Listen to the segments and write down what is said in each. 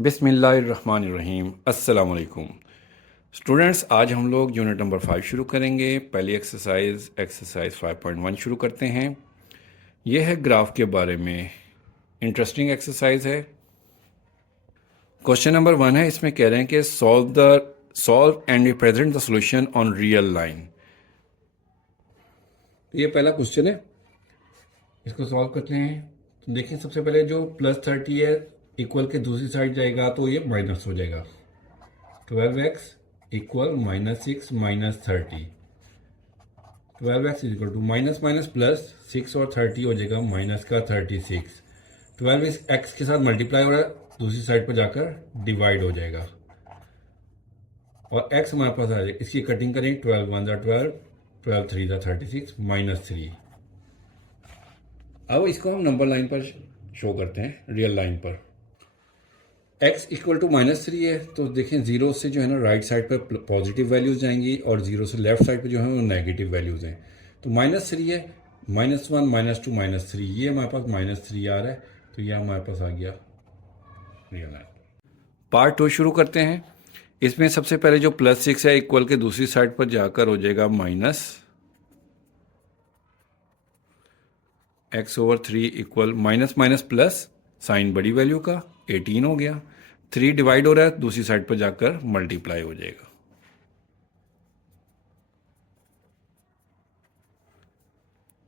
बिस्मिल्लाहिर्रहमानिर्रहीम। अस्सलाम वालेकुम स्टूडेंट्स, आज हम लोग यूनिट नंबर 5 शुरू करेंगे। पहली एक्सरसाइज 5.1 शुरू करते हैं। यह है ग्राफ के बारे में, इंटरेस्टिंग एक्सरसाइज है। क्वेश्चन नंबर 1 है, इसमें कह रहे हैं कि solve and represent the solution on real line. ये पहला क्वेश्चन है, इसको सॉल्व करते हैं। तो देखिए, सबसे पहले जो +30 है इक्वल के दूसरी साइड जाएगा तो ये माइनस हो जाएगा। 12x equal -6 -30। 12x is equal to minus minus plus 6 और 30 हो जाएगा माइनस का 36। 12 इस x के साथ मल्टीप्लाई हो रहा है, दूसरी साइड पर जाकर डिवाइड हो जाएगा और x हमारे पास आ जाएगा। इसकी कटिंग करेंगे, 12 1 12, 12 3 36 -3। अब इसको हम नंबर लाइन पर शो करते हैं, रियल लाइन पर। x इक्वल टू -3 है तो देखें, जीरो से जो है ना राइट साइड पर पॉजिटिव वैल्यूज जाएंगी और जीरो से लेफ्ट साइड पर जो है वो नेगेटिव वैल्यूज हैं। तो -3 है, -1 -2 -3, ये हमारे पास -3 आ रहा है, तो ये हमारे पास आ गया रियल लाइन। पार्ट 2 शुरू करते हैं। इसमें सबसे पहले जो +6 है इक्वल के दूसरी साइड पर जाकर हो जाएगा -x/3 equal minus minus plus sign बड़ी वैल्यू का 18 हो गया। 3 डिवाइड हो रहा है, दूसरी साइड पर जाकर मल्टीप्लाई हो जाएगा।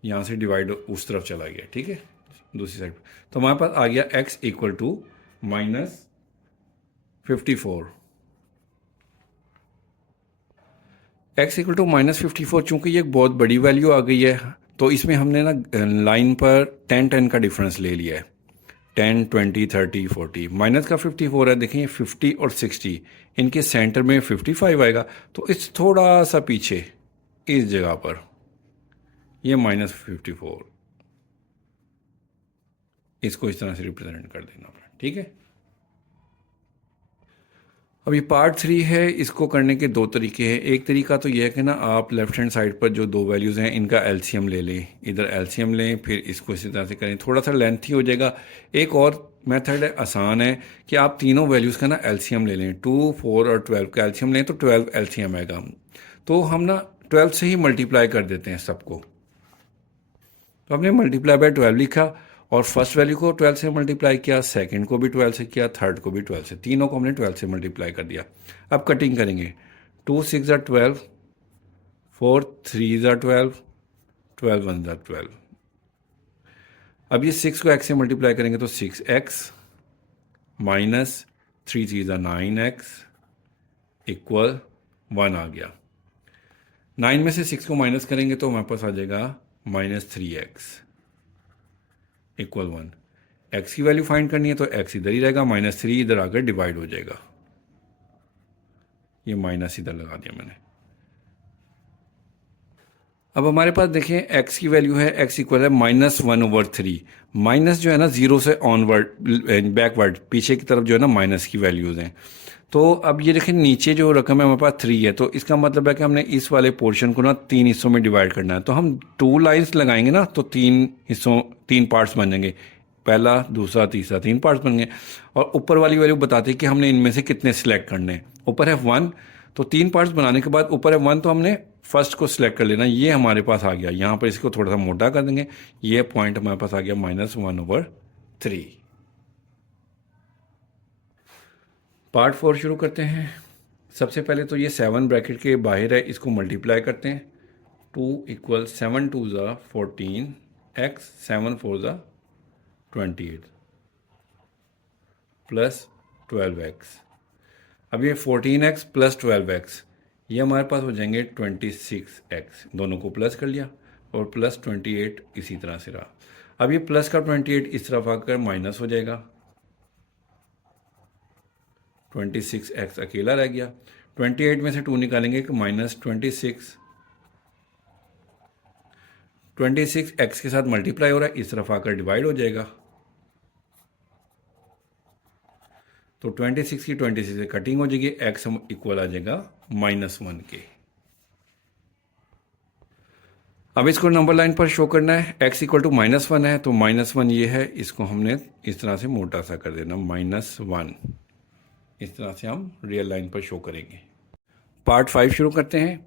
यहां से डिवाइड उस तरफ चला गया, ठीक है, दूसरी साइड पर। तो हमारे पास आ गया x equal to -54। x equal to -54, चूंकि ये एक बहुत बड़ी वैल्यू आ गई है तो इसमें हमने ना लाइन पर 10 का डिफरेंस ले लिया है। 10 20 30 40, माइनस का 54 है। देखें, 50 और 60 इनके सेंटर में 55 आएगा, तो इस थोड़ा सा पीछे इस जगह पर ये -54, इसको इस तरह से रिप्रेजेंट कर देना, ठीक है। अब ये पार्ट 3 है, इसको करने के दो तरीके हैं। एक तरीका तो यह है कि ना आप लेफ्ट हैंड साइड पर जो दो वैल्यूज़ हैं इनका एलसीएम ले लें, इधर एलसीएम लें, फिर इसको इसी तरह से करें, थोड़ा सा लेंथी हो जाएगा। एक और मेथड है, आसान है, कि आप तीनों वैल्यूज़ का ना एलसीएम ले लें। 2 4 और 12 का एलसीएम लें तो 12 एलसीएम आएगा। तो हम ना 12 से ही मल्टीप्लाई कर देते हैं सबको। तो हमने मल्टीप्लाई बाय 12 लिखा और फर्स्ट वैल्यू को 12 से मल्टीप्लाई किया, सेकंड को भी 12 से किया, थर्ड को भी 12 से, तीनों को हमने 12 से मल्टीप्लाई कर दिया। अब कटिंग करेंगे, 2 6 12, 4 3 12, 12 1 12। अब ये 6 को x से मल्टीप्लाई करेंगे तो 6x माइनस 3 3 9x इक्वल 1 आ गया। 9 में से 6 को माइनस करेंगे तो हमारे पास आ जाएगा -3x इक्वल 1। x की वैल्यू फाइंड करनी है तो x इधर ही रहेगा, -3 इधर आकर डिवाइड हो जाएगा। ये माइनस इधर लगा दिया मैंने। अब हमारे पास देखें x की वैल्यू है, x इक्वल है -1/3। माइनस जो है ना जीरो से ऑनवर्ड बैकवर्ड पीछे की तरफ जो है ना माइनस की वैल्यूज़ हैं। तो अब ये देखें, नीचे जो रकम है हमारे पास 3 है, तो इसका मतलब है कि हमने इस वाले पोर्शन को ना 3 हिस्सों में डिवाइड करना है। तो हम 2 लाइंस लगाएंगे ना तो 3 पार्ट्स बन जाएंगे, पहला दूसरा तीसरा, 3 पार्ट्स बन गए। और ऊपर वाली वैल्यू बताती है कि हमने इनमें से कितने सिलेक्ट करने हैं। ऊपर है 1, तो 3 पार्ट्स बनाने के बाद ऊपर है 1, तो हमने फर्स्ट को सिलेक्ट कर लेना। ये हमारे पास आ गया, यहाँ पर इसको थोड़ा सा मोटा कर देंगे, ये पॉइंट हमारे पास आ गया -1/3। पार्ट 4 शुरू करते हैं। सबसे पहले तो ये 7 ब्रैकेट के बाहर है, इसको मल्टीप्लाई करते हैं। 2 इक्वल 7 2 14 x 7 4 28 प्लस 12x। अब ये 14x प्लस 12x, ये हमारे पास हो जाएंगे 26x। दोनों को प्लस कर लिया और प्लस 28 इसी तरह से रहा। अब ये प्लस का 28 इस तरफ आकर माइनस हो जाएगा, 26x अकेला रह गया। 28 में से 2 निकालेंगे कि -26। 26 x के साथ मल्टीप्लाई हो रहा है, इस तरफ आकर डिवाइड हो जाएगा। तो 26 की 26 से कटिंग हो जाएगी, x इक्वल आ जाएगा -1 के। अब इसको नंबर लाइन पर शो करना है। x इक्वल टू -1 है तो -1 ये है, इसको हमने इस तरह से मोटा सा कर देना, -1। इस तरह से हम रियल लाइन पर शो करेंगे। पार्ट 5 शुरू करते हैं।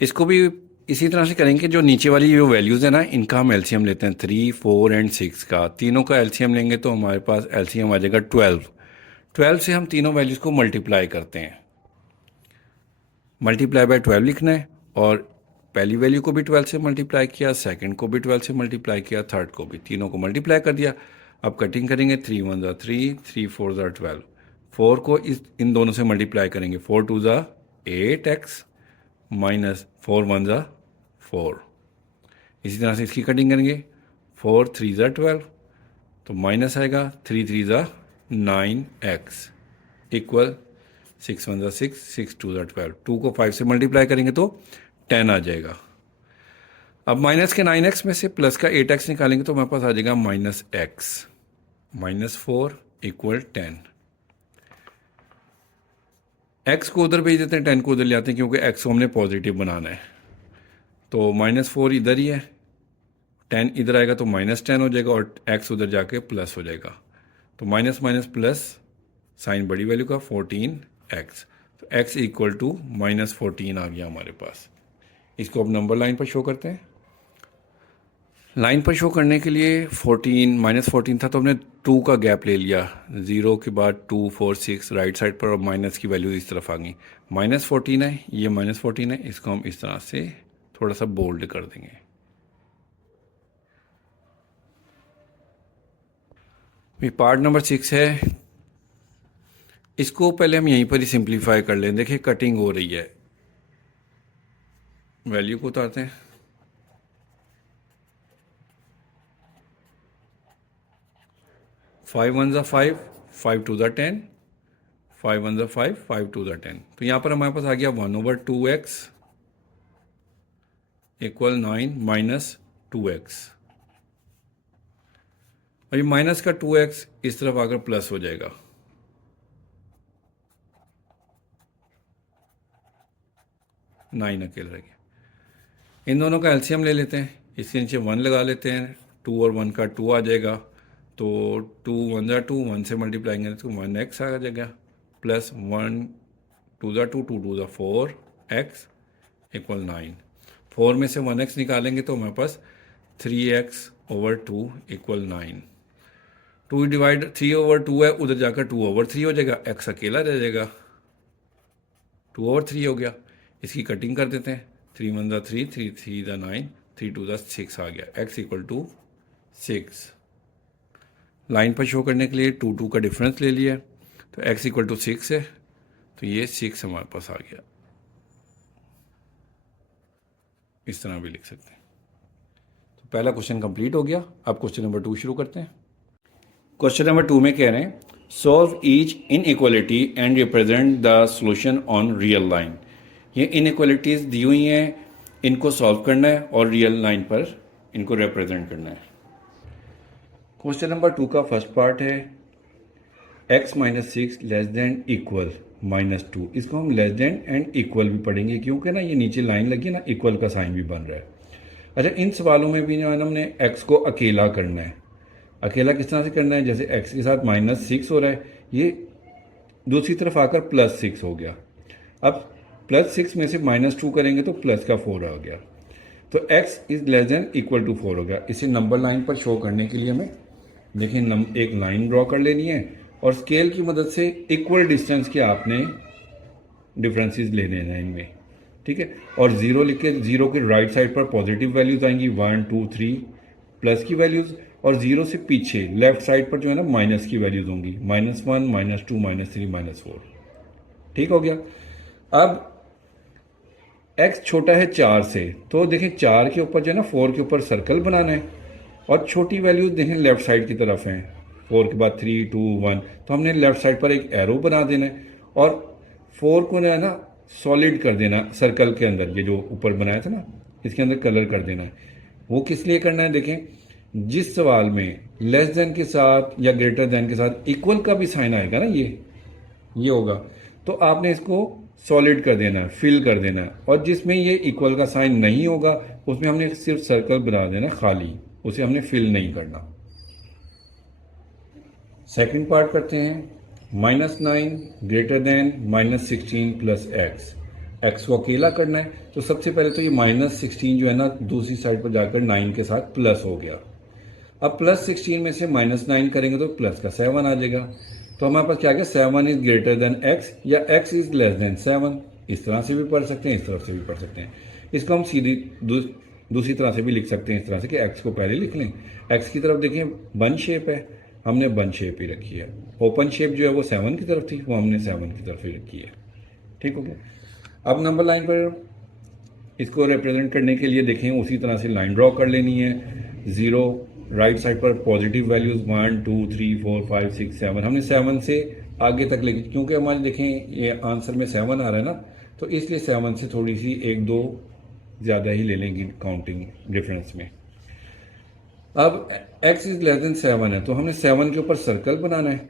इसको भी इसी तरह से करेंगे। जो नीचे वाली जो वैल्यूज़ है ना, इनका हम एलसीएम लेते हैं 3, 4 एंड 6 का। तीनों का एलसीएम लेंगे तो हमारे पास एलसीएम आ जाएगा 12। 12 से हम तीनों वैल्यूज़ को मल्टीप्लाई करते हैं। मल्टीप्लाई बाय 12 लिखना है, और पहली वैल्यू को भी 12 से मल्टीप्लाई किया, सेकंड को भी 12 से मल्टीप्लाई किया, थर्ड को भी, तीनों को मल्टीप्लाई कर दिया। अब कटिंग करेंगे। 3 1 ज़ा 3, 3 4 ज़ा 12। 4 को इन दोनों से मल्टीप्लाई करेंगे। 4 2 ज़ा 8x माइनस 4 1 ज़ा 4। इसी तरह से इसकी कटिंग करेंगे। 4 3 ज़ा 12, तो माइनस आएगा। 3 3 ज़ा 9x इक्वल 6 1 ज़ा 6, 6 2 ज़ा 12। 2 को 5 से मल्टीप्लाई करेंगे तो 10 आ जाएगा। अब माइनस के 9x में से प्लस का 8x निकालेंगे तो हमारे पास आ जाएगा minus x, minus 4 equal 10। x को उधर भेज देते हैं, 10 को उधर ले आते हैं, क्योंकि x को हमने पॉजिटिव बनाना है। तो माइनस 4 इधर ही है, 10 इधर आएगा तो माइनस 10 हो जाएगा, और x उधर जाके प्लस हो जाएगा। तो माइनस माइनस प्लस, साइन बड़ी वैल्यू का 14x। तो x इक्वल टू माइनस 14 आ गया हमारे पास। इसको अब नंबर लाइन पर शो करते हैं। लाइन पर शो करने के लिए 14 माइनस 14 था, तो हमने 2 का गैप ले लिया। 0 के बाद 2 4 6 राइट साइड पर, और माइनस की वैल्यू इस तरफ आ गई। माइनस 14 है, ये माइनस 14 है। इसको हम इस तरह से थोड़ा सा बोल्ड कर देंगे। ये पार्ट नंबर 6 है। इसको पहले हम यहीं पर ही सिंप्लीफाई कर लें। देखिए कटिंग हो रही है। वैल्यू को उतारते हैं। 5 1 ज़ा 5, 5 2 ज़ा 10, 5 1 ज़ा 5, 5 2 ज़ा 10। तो यहाँ पर हमारे पास आ गया 1/2x इक्वल 9 माइनस 2x। और ये माइनस का 2x इस तरफ आकर प्लस हो जाएगा। नाइन अकेला रह गया। इन दोनों का एलसीएम ले लेते हैं। इसके नीचे 1 लगा लेते हैं। 2 और 1 का 2 आ जाएगा, तो 2 1 ज़ा 2, 1 से मल्टीप्लाई करेंगे तो 1x आ जाएगा, प्लस 1 2 ज़ा 2, 2 2 ज़ा 4x इक्वल 9। 4 में से 1x निकालेंगे तो हमारे पास 3x/2 इक्वल 9। 2 डिवाइड 3/2 है, उधर जाकर 2/3 हो जाएगा। x अकेला रह जाएगा, 2/3 हो गया। इसकी कटिंग कर देते हैं। 3 1 ज़ा 3, 3 3 ज़ा 9, 3 2 ज़ा 6 आ गया। x equal to 6। लाइन पर शो करने के लिए 2 2 का डिफरेंस ले लिया, तो x इक्वल टू 6 है, तो ये 6 हमारे पास आ गया। इस तरह भी लिख सकते हैं। तो पहला क्वेश्चन कंप्लीट हो गया। अब क्वेश्चन नंबर 2 शुरू करते हैं। क्वेश्चन नंबर 2 में कह रहे हैं, solve each inequality and represent the solution on real line. ये इनइक्वालिटीज़ दी हुई हैं, इनको सॉल्व करना है और रियल लाइन पर इनको रिप्रेजेंट करना है। क्वेश्चन नंबर 2 का फर्स्ट पार्ट है, x minus 6 less than equal minus 2। इसको हम लेस देन एंड इक्वल भी पढ़ेंगे, क्योंकि ना ये नीचे लाइन लगी है ना, इक्वल का साइन भी बन रहा है। अच्छा, इन सवालों में भी ना हमने x को अकेला करना है। अकेला किस तरह से करना है, जैसे x के साथ माइनस 6 हो रहा है, ये दूसरी तरफ आकर प्लस 6 हो गया। अब प्लस 6 में से माइनस 2 करेंगे तो प्लस का 4 आ गया। तो x is less than equal to 4 हो गया। इसे नंबर लाइन पर शो करने के लिए हमें देखिए एक लाइन ड्रॉ कर लेनी है, और स्केल की मदद से इक्वल डिस्टेंस के आपने डिफरेंसेस लेने हैं इनमें, ठीक है। और 0 लिख के 0 के राइट साइड पर पॉजिटिव वैल्यूज आएंगी, 1 2 3 प्लस की वैल्यूज, और 0 से पीछे लेफ्ट साइड पर जो है ना माइनस की वैल्यूज होंगी, -1 -2 -3 -4। ठीक हो गया। अब x छोटा है 4 से, तो देखें 4 के ऊपर जो है ना 4 के ऊपर सर्कल बनाना है, और छोटी वैल्यूज देखें लेफ्ट साइड की तरफ हैं। 4 के बाद 3 2 1, तो हमने लेफ्ट साइड पर एक एरो बना देना है, और 4 को ना सॉलिड कर देना सर्कल के अंदर। ये जो ऊपर बनाया था ना, इसके अंदर कलर कर देना है। वो किस लिए करना है, देखें जिस सवाल में लेस देन के साथ या ग्रेटर देन के साथ इक्वल का भी साइन आएगा ना, ये होगा, तो आपने इसको सॉलिड कर देना है, फिल कर देना है। और जिसमें ये इक्वल का साइन नहीं होगा उसमें हमने सिर्फ सर्कल बना देना खाली, उसे हमने फिल नहीं करना। सेकंड पार्ट करते हैं। -9 greater than -16 plus x. X को अकेला करना है तो सबसे पहले तो ये -16 जो है ना दूसरी साइड पर जाकर 9 के साथ प्लस हो गया। अब +16 में से -9 करेंगे तो प्लस का 7 आ जाएगा। तो हमारे पास क्या आ गया, 7 इज ग्रेटर देन एक्स या एक्स इज लेस देन 7। इस तरह से भी पढ़ सकते हैं, इस तरफ से भी पढ़ सकते हैं। इसको हम सीधी दूसरी तरह से भी लिख सकते हैं, इस तरह से कि एक्स को पहले लिख लें। एक्स की तरफ देखिए बन शेप है, हमने बन शेप ही रखी है। ओपन शेप जो है वो 7 की तरफ थी, वो हमने 7 की तरफ ही रखी है। ठीक हो गया। अब नंबर लाइन पर इसको रिप्रेजेंट करने के लिए देखें उसी तरह से लाइन ड्रॉ कर लेनी है। 0 राइट साइड पर पॉजिटिव वैल्यूज 1 2 3 4 5 6 7, हमने 7 से आगे तक लेके, क्योंकि हमारे देखें ये आंसर में 7 आ रहा है ना, तो इसलिए 7 से थोड़ी सी 1 2 ज़्यादा ही ले लेंगे काउंटिंग डिफरेंस में। अब x इज लेस देन 7 है तो हमने 7 के ऊपर सर्कल बनाना है।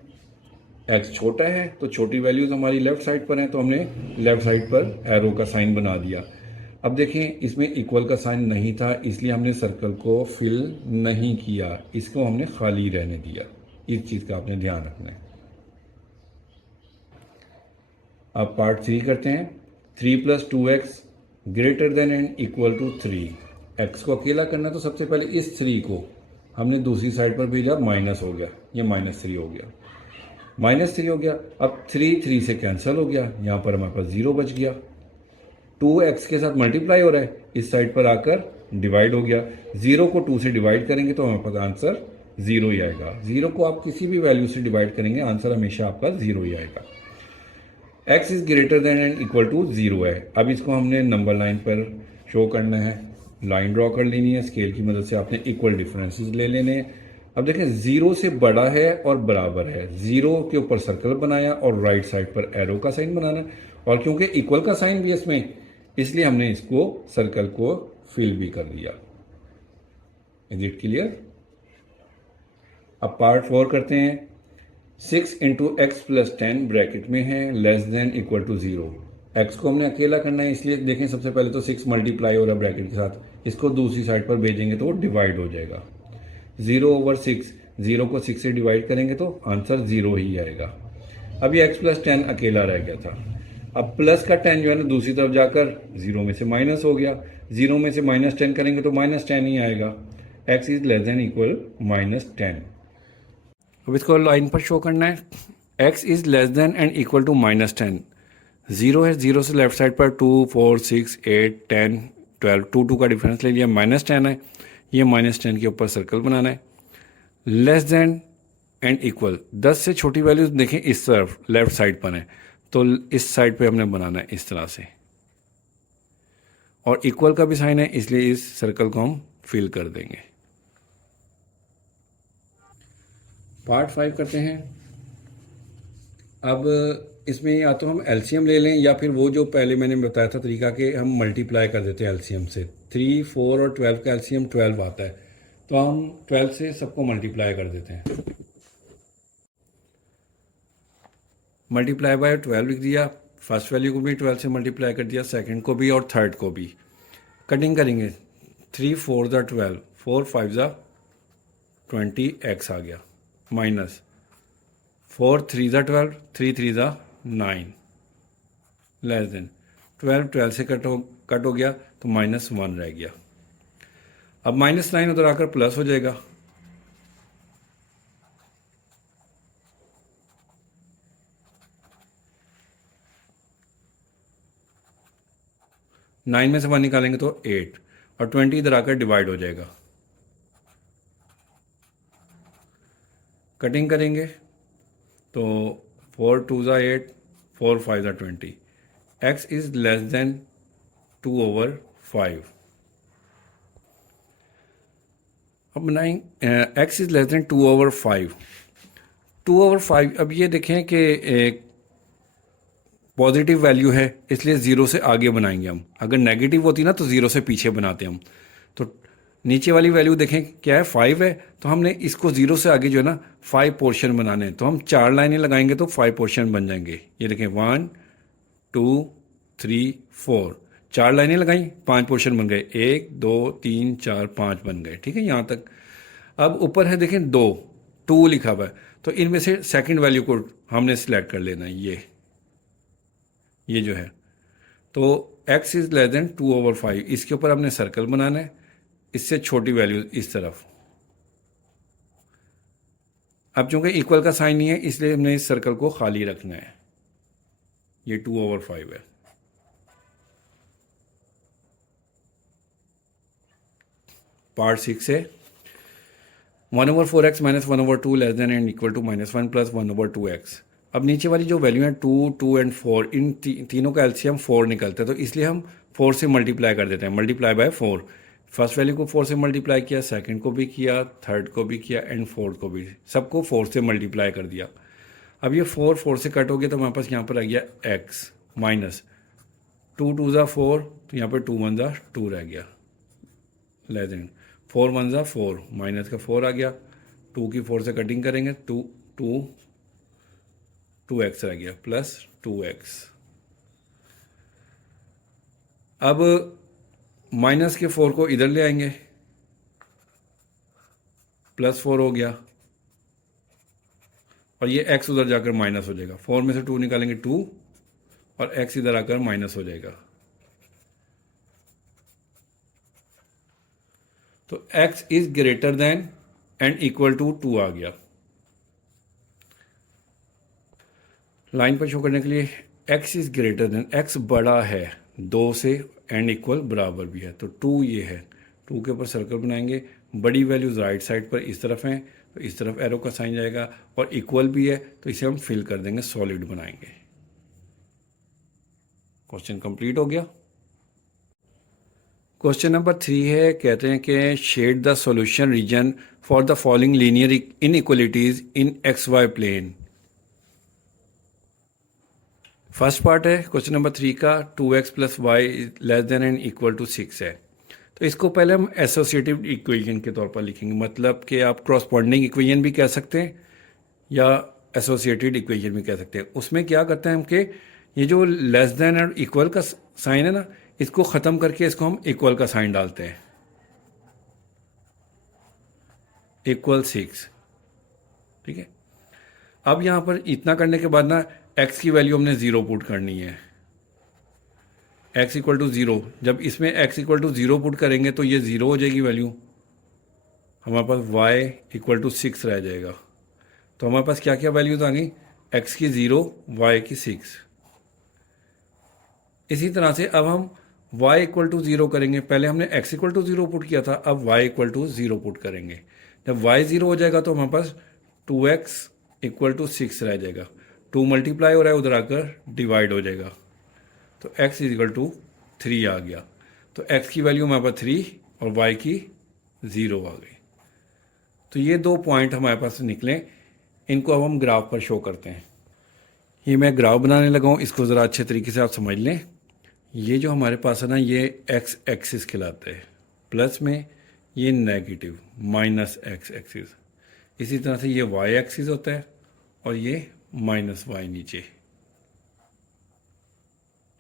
x छोटा है तो छोटी वैल्यूज हमारी लेफ्ट साइड पर हैं, तो हमने लेफ्ट साइड पर एरो का साइन बना दिया। अब देखें इसमें इक्वल का साइन नहीं था, इसलिए हमने सर्कल को फिल नहीं किया, इसको हमने खाली रहने दिया। इस चीज़ का आपने ध्यान रखना है। अब पार्ट 3 करते हैं। 3 + 2x greater than and equal to 3। X को अकेला करना है तो सबसे पहले इस 3 को हमने दूसरी साइड पर भेजा, माइनस हो गया, ये -3 हो गया, -3 हो गया। अब 3 से कैंसिल हो गया, यहाँ पर हमारे पास 0 बच गया। 2x के साथ मल्टीप्लाई हो रहा है, इस साइड पर आकर डिवाइड हो गया। 0 को 2 से डिवाइड करेंगे तो हमारे पास आंसर 0 ही आएगा। 0 को आप किसी भी वैल्यू से डिवाइड करेंगे आंसर हमेशा आपका 0 ही आएगा। x is greater than and equal to 0 है। अब इसको हमने नंबर लाइन पर शो करना है, लाइन ड्रॉ कर लेनी है, स्केल की मदद से आपने इक्वल डिफरेंसेस ले लेने हैं। अब देखें 0 से बड़ा है और बराबर है, 0 के ऊपर सर्कल बनाया और राइट साइड पर एरो का साइन बनाना है, और क्योंकि इक्वल का साइन भी है इसमें इसलिए हमने इसको सर्कल को फिल भी कर दिया। Is it clear? अब पार्ट 4 करते हैं। 6 × x + 10 ब्रैकेट में है, less than equal to 0। x को हमने अकेला करना है, इसलिए देखें सबसे पहले तो 6 मल्टीप्लाई हो रहा है ब्रैकेट के साथ, इसको दूसरी साइड पर भेजेंगे तो वो डिवाइड हो जाएगा। 0/6, 0 को 6 से डिवाइड करेंगे तो आंसर 0 ही आएगा। अब ये x + 10 अकेला रह गया था। अब प्लस का 10 जो है ना दूसरी तरफ जाकर 0 में से माइनस हो गया, 0 में से -10 करेंगे तो -10 ही आएगा। x is less than equal -10। अब इसको लाइन पर शो करना है। x is less than and equal to -10। 0 है, 0 से लेफ्ट साइड पर 2 4 6 8 10 12, 2 का डिफरेंस ले लिया, -10 है, ये -10 के ऊपर सर्कल बनाना है। लेस देन एंड इक्वल, 10 से छोटी वैल्यूज देखें इस तरफ लेफ्ट साइड पर है, तो इस साइड पे हमने बनाना है इस तरह से, और इक्वल का भी साइन है इसलिए इस सर्कल को हम फिल कर देंगे। पार्ट 5 करते हैं। अब इसमें या तो हम एलसीएम ले लें या फिर वो जो पहले मैंने बताया था तरीका कि हम मल्टीप्लाई कर देते हैं एलसीएम से। 3 4 और 12 का एलसीएम 12 आता है, तो हम 12 से सबको मल्टीप्लाई कर देते हैं। मल्टीप्लाई बाय 12 लिख दिया, फर्स्ट वैल्यू को भी 12 से मल्टीप्लाई कर दिया, सेकंड को भी और थर्ड को भी। कटिंग करेंगे, 3 4 ज़ा 12, 4 5 ज़ा 20, x आ गया, माइनस 4 3 ज़ा 12, 3 3 ज़ा 9, लेस देन 12 से कट हो गया तो -1 रह गया। अब -9 उधर आकर प्लस हो जाएगा, नाइन में से 1 निकालेंगे तो 8, और 20 इधर आकर डिवाइड हो जाएगा। कटिंग करेंगे तो 4 2 ज़ा 8, 4 5 ज़ा 20, x इज लेस देन 2/5। अब बनाएंगे x इज लेस देन 2/5। 2/5, अब ये देखें कि एक पॉजिटिव वैल्यू है इसलिए 0 से आगे बनाएंगे हम, अगर नेगेटिव होती ना तो 0 से पीछे बनाते हम। तो नीचे वाली वैल्यू देखें क्या है, 5 है, तो हमने इसको 0 से आगे जो है ना 5 पोर्शन बनाने हैं, तो हम 4 लाइनें लगाएंगे तो 5 पोर्शन बन जाएंगे। ये देखें 1 2 3 4, 4 लाइनें लगाई, 5 पोर्शन बन गए, 1 2 3 4 5 बन गए। ठीक है यहाँ तक। अब ऊपर है देखें 2 लिखा हुआ है, तो इनमें से सेकंड वैल्यू को हमने सिलेक्ट कर लेना है, ये जो है। तो x इज़ लेस देन 2/5, इसके ऊपर हमने सर्कल बनाना है, इससे छोटी वैल्यू इस तरफ। अब चूंकि इक्वल का साइन नहीं है इसलिए हमने इस सर्कल को खाली रखना है, ये 2/5 है। पार्ट 6 है 1/4x minus 1/2 less than and equal to -1 plus 1/2x। अब नीचे वाली जो वैल्यू है 2, 2 एंड 4, इन तीनों का एलसीएम 4 निकलता है, तो इसलिए हम 4 से मल्टीप्लाई कर देते हैं, मल्टीप्लाई बाय 4। फर्स्ट वैल्यू को 4 से मल्टीप्लाई किया, सेकंड को भी किया, थर्ड को भी किया एंड फोर्थ को भी, सबको 4 से मल्टीप्लाई कर दिया। अब ये 4 से कट हो गया तो हमारे पास यहाँ पर आ गया x माइनस 2 2 ज़ा 4, तो यहाँ पर 2 1 ज़ा 2 रह गया, लेस देन 4 1 ज़ा 4, माइनस का 4 आ गया, 2 की 4 से कटिंग करेंगे, 2x रह गया प्लस 2x। अब माइनस के 4 को इधर ले आएंगे, प्लस 4 हो गया, और ये x उधर जाकर माइनस हो जाएगा, 4 में से 2 निकालेंगे 2, और x इधर आकर माइनस हो जाएगा। तो x is greater than and equal to 2 आ गया। लाइन पर शो करने के लिए x is greater than, x बड़ा है 2 से एंड इक्वल बराबर भी है, तो 2 ये है, 2 के ऊपर सर्कल बनाएंगे, बड़ी वैल्यूज राइट साइड पर इस तरफ हैं तो इस तरफ एरो का साइन जाएगा, और इक्वल भी है तो इसे हम फिल कर देंगे, सॉलिड बनाएंगे। क्वेश्चन कंप्लीट हो गया। क्वेश्चन नंबर 3 है, कहते हैं कि shade the solution region for the following linear inequalities in XY plane. First part है क्वेश्चन नंबर 3 का, 2x plus Y less than and equal to 6 है। तो इसको पहले हम एसोसिएटिव इक्वेशन के तौर पर लिखेंगे, मतलब कि आप क्रॉसपॉन्डिंग इक्वेशन भी कह सकते हैं या एसोसिएटेड इक्वेशन भी कह सकते हैं। उसमें क्या करते हैं हम कि ये जो लेस देन और इक्वल का साइन है ना, इसको ख़त्म करके इसको हम इक्वल का साइन डालते हैं, इक्वल 6, ठीक है। अब यहाँ पर इतना करने के बाद ना x की वैल्यू हमने 0 पुट करनी है, x इक्वल टू 0। जब इसमें x इक्वल टू 0 पुट करेंगे तो ये 0 हो जाएगी वैल्यू, हमारे पास y इक्वल टू 6 रह जाएगा। तो हमारे पास क्या क्या वैल्यूज आ गई, x की 0, y की 6। इसी तरह से अब हम y इक्वल टू 0 करेंगे, पहले हमने x इक्वल टू 0 पुट किया था, अब y इक्वल टू 0 पुट करेंगे। जब y 0 हो जाएगा तो हमारे पास 2x इक्वल टू 6 रह जाएगा, 2 मल्टीप्लाई हो रहा है उधर आकर डिवाइड हो जाएगा, तो x इज इक्वल टू 3 आ गया। तो x की वैल्यू हमारे पास 3 और y की 0 आ गई। तो ये 2 पॉइंट हमारे पास निकले, इनको अब हम ग्राफ पर शो करते हैं। ये मैं ग्राफ बनाने लगा हूँ, इसको ज़रा अच्छे तरीके से आप समझ लें। ये जो हमारे पास है ना, ये x एक्सिस कहलाता है, प्लस में ये नेगेटिव माइनस x एक्सिस, इसी तरह से ये y एक्सिस होता है और ये माइनस y नीचे,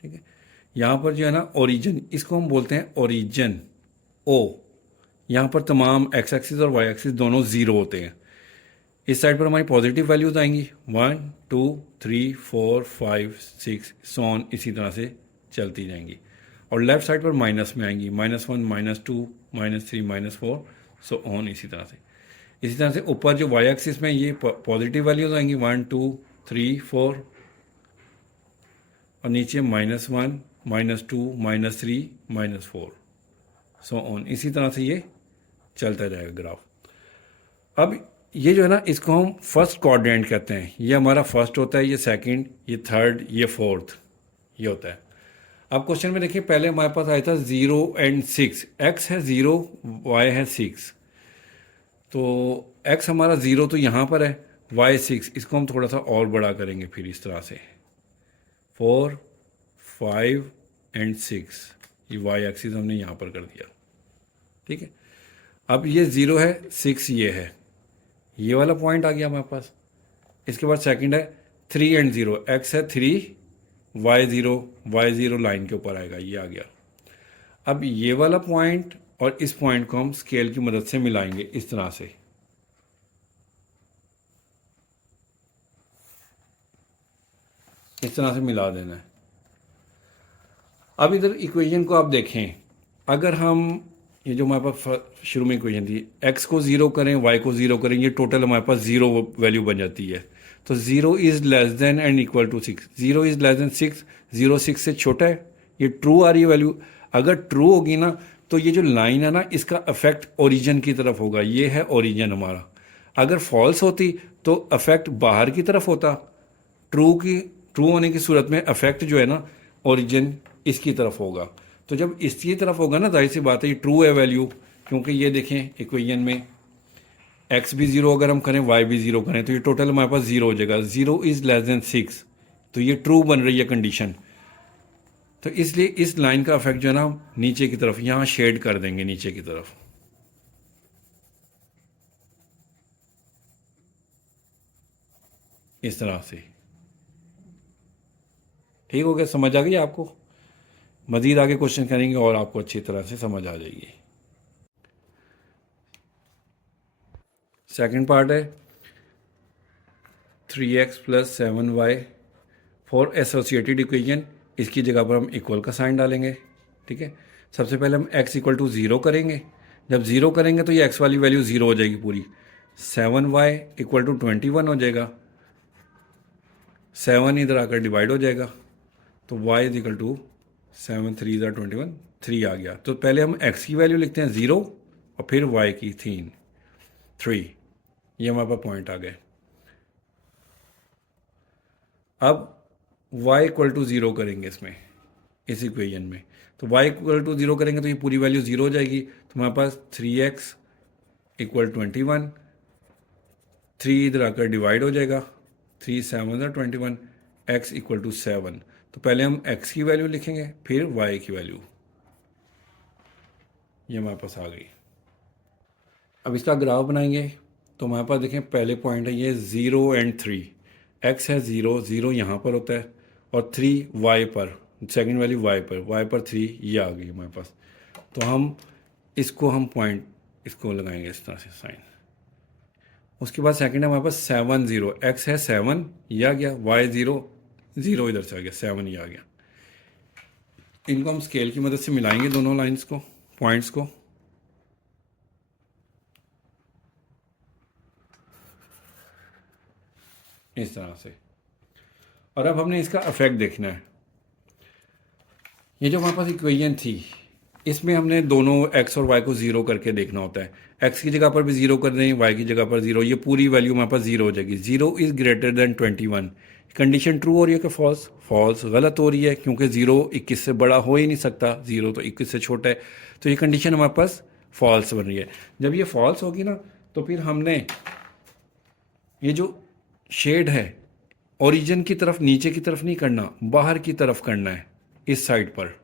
ठीक है। यहाँ पर जो है ना ओरिजिन, इसको हम बोलते हैं ओरिजिन O। यहाँ पर तमाम x एक्सिस और y एक्सिस दोनों 0 होते हैं। इस साइड पर हमारी पॉजिटिव वैल्यूज आएंगी 1 2 3 4 5 6 सोन, इसी तरह से चलती जाएंगी, और लेफ्ट साइड पर माइनस में आएंगी -1 -2 -3 -4 सो ऑन, इसी तरह से ऊपर जो y एक्सिस में ये पॉजिटिव वैल्यूज आएंगी 1 2 3 4, और नीचे -1 -2 -3 -4 सो ऑन, इसी तरह से ये चलता जाएगा ग्राफ। अब ये जो है ना, इसको हम फर्स्ट क्वाड्रेंट कहते हैं, ये हमारा फर्स्ट होता है, ये सेकंड, ये थर्ड, ये फोर्थ, ये होता है। अब क्वेश्चन में देखिए, पहले हमारे पास आया था 0 एंड 6, x है 0, y है 6, तो x हमारा 0 तो यहाँ पर है, y 6, इसको हम थोड़ा सा और बड़ा करेंगे फिर इस तरह से 4 5 एंड 6, ये y एक्सिस हमने यहाँ पर कर दिया, ठीक है। अब ये 0 है, 6 ये है, ये वाला पॉइंट आ गया हमारे पास। इसके बाद सेकंड है 3 एंड 0, x है 3, y 0 लाइन के ऊपर आएगा, ये आ गया। अब ये वाला पॉइंट और इस पॉइंट को हम स्केल की मदद से मिलाएंगे इस तरह से, इस तरह से मिला देना है। अब इधर इक्वेशन को आप देखें, अगर हम ये जो हमारे पास शुरू में इक्वेशन थी, x को ज़ीरो करें, y को ज़ीरो करें, ये टोटल हमारे पास ज़ीरो वैल्यू बन जाती है। तो zero is less than and equal to six, zero is less than six, zero six से छोटा है, ये ट्रू आ रही है वैल्यू। अगर ट्रू होगी ना तो ये जो लाइन है ना इसका अफेक्ट ओरिजिन की तरफ होगा, ये है ओरिजिन हमारा। अगर फॉल्स होती तो अफेक्ट बाहर की तरफ होता। ट्रू होने की सूरत में अफेक्ट जो है ना ओरिजिन इसकी तरफ होगा। तो जब इसकी तरफ होगा ना, जाहिर सी बात है ये ट्रू है वैल्यू, क्योंकि ये देखें इक्वेशन में x भी ज़ीरो अगर हम करें, y भी ज़ीरो करें, तो ये टोटल हमारे पास ज़ीरो हो जाएगा। Zero is less than six, तो ये ट्रू बन रही है कंडीशन। तो इसलिए इस लाइन का इफेक्ट जो है ना नीचे की तरफ यहाँ शेड कर देंगे, नीचे की तरफ। इस तरह से ठीक हो गया, समझ आ गई आपको? मज़ीद आगे क्वेश्चन करेंगे और आपको अच्छी तरह से समझ आ जाएगी। सेकंड पार्ट है 3x plus 7y for associated equation. इसकी जगह पर हम इक्वल का साइन डालेंगे। ठीक है, सबसे पहले हम x इक्वल टू ज़ीरो करेंगे। जब ज़ीरो करेंगे तो ये x वाली वैल्यू ज़ीरो हो जाएगी पूरी। 7y इक्वल टू 21 हो जाएगा, 7 इधर आकर डिवाइड हो जाएगा, तो y इज इक्वल टू 7 3 ज़ा 21, 3 आ गया। तो पहले हम x की वैल्यू लिखते हैं 0 और फिर y की 3, ये हमारे पास पॉइंट आ गए। अब y इक्वल टू ज़ीरो करेंगे इसमें, इस इक्वेशन में, तो y इक्वल टू ज़ीरो करेंगे तो ये पूरी वैल्यू ज़ीरो हो जाएगी। तो हमारे पास 3x इक्वल 21, 3 इधर आकर डिवाइड हो जाएगा, 3 7 ज़ा 21, x इक्वल टू 7। तो पहले हम x की वैल्यू लिखेंगे फिर y की वैल्यू, ये हमारे पास आ गई। अब इसका ग्राफ बनाएंगे तो हमारे पास देखें पहले पॉइंट है ये 0 एंड 3, x है 0, 0 यहाँ पर होता है, और 3 y पर, सेकंड वैल्यू y पर 3, ये आ गई हमारे पास। तो हम इसको पॉइंट इसको लगाएंगे इस तरह से साइन। उसके बाद सेकंड है हमारे पास 7 0, x है 7, ये आ गया, y 0, 0 इधर से आ गया, 7 ये आ गया। इनको हम स्केल की मदद से मिलाएंगे दोनों लाइंस को, पॉइंट्स को। इस तरह से। और अब हमने इसका इफेक्ट देखना है। ये जो हमारे पास इक्वेशन थी इसमें हमने दोनों x और y को ज़ीरो करके देखना होता है। x की जगह पर भी ज़ीरो कर दें, y की जगह पर ज़ीरो, ये पूरी वैल्यू हमारे पास ज़ीरो हो जाएगी। 0 is greater then 21, condition true हो रही है कि फॉल्स? फॉल्स गलत हो रही है, क्योंकि 0 21 से बड़ा हो ही नहीं सकता, 0 तो 21 से छोटा है। तो ये कंडीशन हमारे पास फॉल्स बन रही है। जब ये फॉल्स होगी ना तो फिर हमने ये जो शेड है ओरिजिन की तरफ, नीचे की तरफ नहीं करना, बाहर की तरफ करना है, इस साइड पर।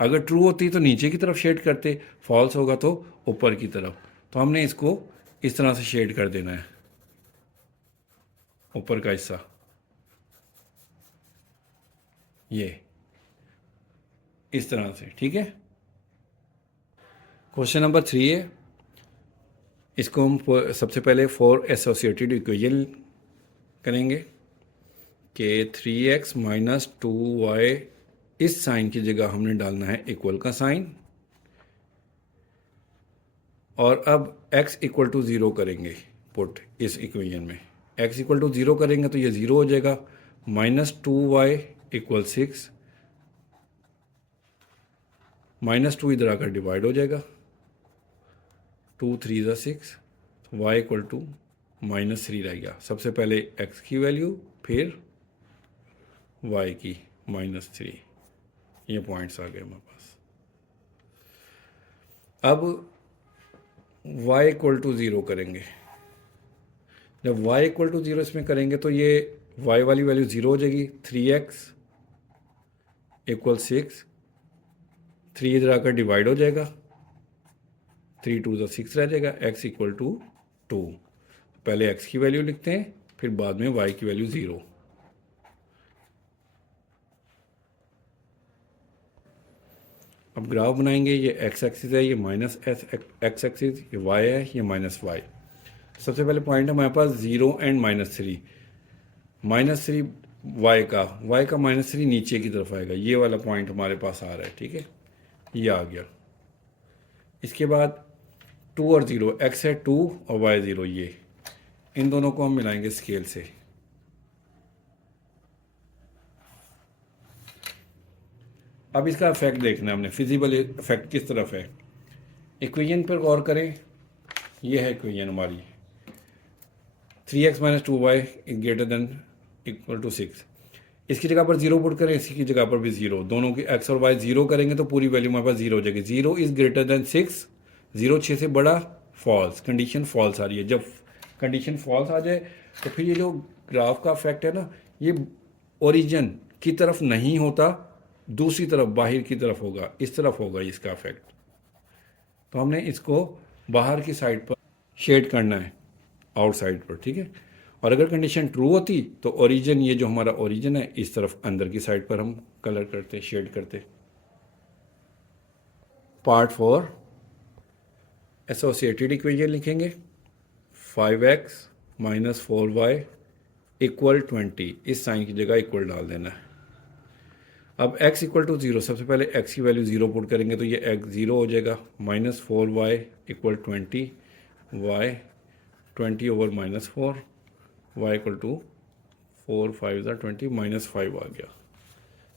अगर ट्रू होती तो नीचे की तरफ शेड करते, फॉल्स होगा तो ऊपर की तरफ। तो हमने इसको इस तरह से शेड कर देना है, ऊपर का हिस्सा, ये इस तरह से। ठीक है, क्वेश्चन नंबर 3 है, इसको हम सबसे पहले फॉर एसोसिएटेड इक्वेशन करेंगे कि 3x माइनस 2y, इस साइन की जगह हमने डालना है इक्वल का साइन, और अब x इक्वल टू 0 करेंगे पुट इस इक्वेशन में। x इक्वल टू 0 करेंगे तो ये 0 हो जाएगा, माइनस 2y इक्वल 6, माइनस 2 इधर आकर डिवाइड हो जाएगा, 2 3 ज़ा 6, y इक्वल टू माइनस 3 रह गया। सबसे पहले x की वैल्यू फिर y की माइनस 3, ये पॉइंट्स आ गए हमारे पास। अब y इक्वल टू 0 करेंगे। जब y इक्वल टू 0 इसमें करेंगे तो ये y वाली वैल्यू 0 हो जाएगी, 3x इक्वल 6, 3 इधर आकर डिवाइड हो जाएगा, 3 2 ज़ा 6 रह जाएगा, x इक्वल टू 2। पहले x की वैल्यू लिखते हैं फिर बाद में y की वैल्यू 0। अब ग्राफ बनाएंगे, ये x एक्सिस है, ये माइनस x एक्सिस, ये y है, ये माइनस y। सबसे पहले पॉइंट है हमारे पास 0 एंड -3। -3 वाई का -3 नीचे की तरफ आएगा, ये वाला पॉइंट हमारे पास आ रहा है, ठीक है, ये आ गया। इसके बाद 2 और 0, एक्स है 2 और वाई 0, ये इन दोनों को हम मिलाएंगे स्केल से। अब इसका इफेक्ट देखना है हमने, फिजिबल इफेक्ट किस तरफ है। इक्वेशन पर गौर करें, ये है इक्वेशन हमारी, 3x - 2y is greater than equal to 6। इसकी जगह पर 0 पुट करें, इसकी जगह पर भी 0, दोनों की x और y 0 करेंगे तो पूरी वैल्यू हमारे पास 0 हो जाएगी। 0 इज ग्रेटर देन 6, 0 6 से बड़ा, फॉल्स, कंडीशन फॉल्स आ रही है। जब कंडीशन फॉल्स आ जाए तो फिर ये जो ग्राफ का इफेक्ट है ना, ये ओरिजिन की तरफ नहीं होता, दूसरी तरफ बाहर की तरफ होगा, इस तरफ होगा इसका इफेक्ट। तो हमने इसको बाहर की साइड पर शेड करना है, आउटसाइड पर, ठीक है। और अगर कंडीशन ट्रू होती तो ओरिजिन, ये जो हमारा ओरिजिन है, इस तरफ अंदर की साइड पर हम कलर करते, शेड करते। पार्ट 4 एसोसिएटेड इक्वेशन लिखेंगे। 5x - 4y इक्वल 20, इस साइन की जगह इक्वल डाल देना है। अब x इक्वल टू 0, सबसे पहले x की वैल्यू 0 पुट करेंगे तो ये x 0 हो जाएगा। -4y equal 20, y 20 over -4, y equal to 4 5 20, -5 आ गया।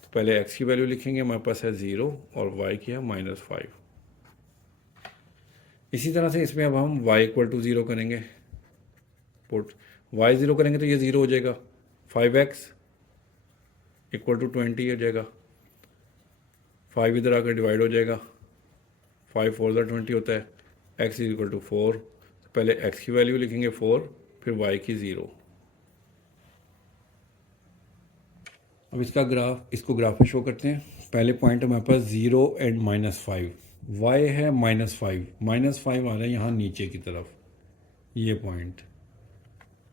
तो पहले x की वैल्यू लिखेंगे, हमारे पास है 0 और y की है -5। इसी तरह से इसमें अब हम y इक्वल टू 0 करेंगे, पुट y 0 करेंगे तो ये 0 हो जाएगा। 5x इक्वल टू 20 हो जाएगा, 5 इधर आकर डिवाइड हो जाएगा, 5 4 20 होता है। x इज इक्वल टू 4, तो पहले x की वैल्यू लिखेंगे 4, फिर y की 0। अब इसका ग्राफ, इसको ग्राफ में शो करते हैं। पहले पॉइंट हमारे पास 0 एंड -5, y है -5, -5 आ रहा है यहाँ नीचे की तरफ, ये पॉइंट।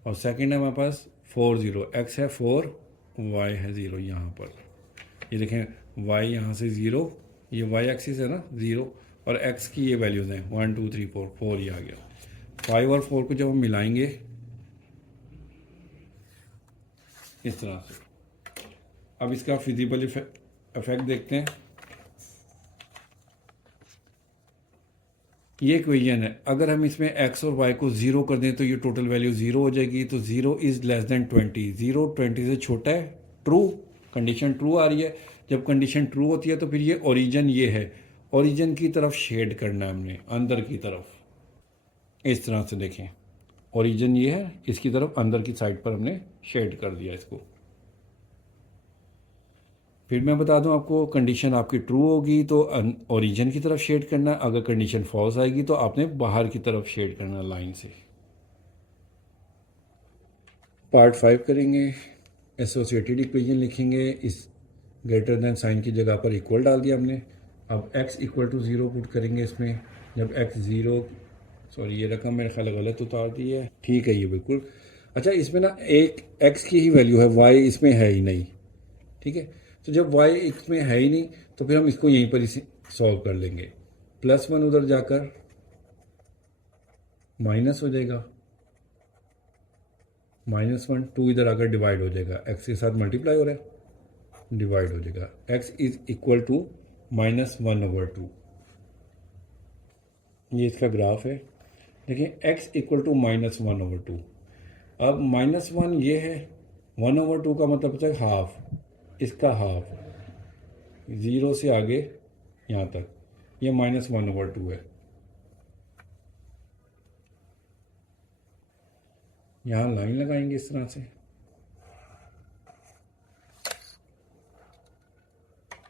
और सेकंड है हमारे पास 4 0, x है 4, y है 0 यहाँ पर। ये देखें y यहाँ से 0, ये y एक्सिस है ना 0, और x की ये वैल्यूज़ हैं 1 2 3 4, 4 ये आ गया। 5 और 4 को जब हम मिलाएंगे इस तरह से, अब इसका फिजिबल इफेक्ट देखते हैं। ये इक्वेशन है, अगर हम इसमें x और y को 0 कर दें तो ये टोटल वैल्यू 0 हो जाएगी। तो 0 इज़ लेस देन 20, 0 20 से छोटा है, ट्रू, कंडीशन ट्रू आ रही है। जब कंडीशन ट्रू होती है तो फिर ये ओरिजिन, ये है ओरिजिन की तरफ शेड करना है हमने, अंदर की तरफ, इस तरह से देखें, ओरिजिन ये है, इसकी तरफ अंदर की साइड पर हमने शेड कर दिया इसको। फिर मैं बता दूं आपको, कंडीशन आपकी ट्रू होगी तो ओरिजिन की तरफ शेड करना, अगर कंडीशन फॉल्स आएगी तो आपने बाहर की तरफ शेड करना लाइन से। पार्ट 5 करेंगे, एसोसिएटेड इक्वेशन लिखेंगे। इस ग्रेटर देन साइन की जगह पर इक्वल डाल दिया हमने। अब x इक्वल टू 0 पुट करेंगे इसमें। जब x 0, सॉरी ये रकम मेरे ख्याल गलत उतार दी है, ठीक है ये बिल्कुल। अच्छा, इसमें ना एक x की ही वैल्यू है, y इसमें है ही नहीं, ठीक है। तो जब y इसमें है ही नहीं तो फिर हम इसको यहीं पर ही सॉल्व कर लेंगे। +1 उधर जाकर माइनस हो जाएगा, -1, 2 इधर आकर डिवाइड हो जाएगा, x के साथ मल्टीप्लाई हो रहा है, डिवाइड हो जाएगा। x is equal to -1/2। ये इसका ग्राफ है, देखिए x इक्वल टू -1/2। अब -1 ये है, 1/2 का मतलब होता है हाफ, इसका हाफ 0 से आगे यहाँ तक, ये -1/2 है। यहाँ लाइन लगाएंगे इस तरह से।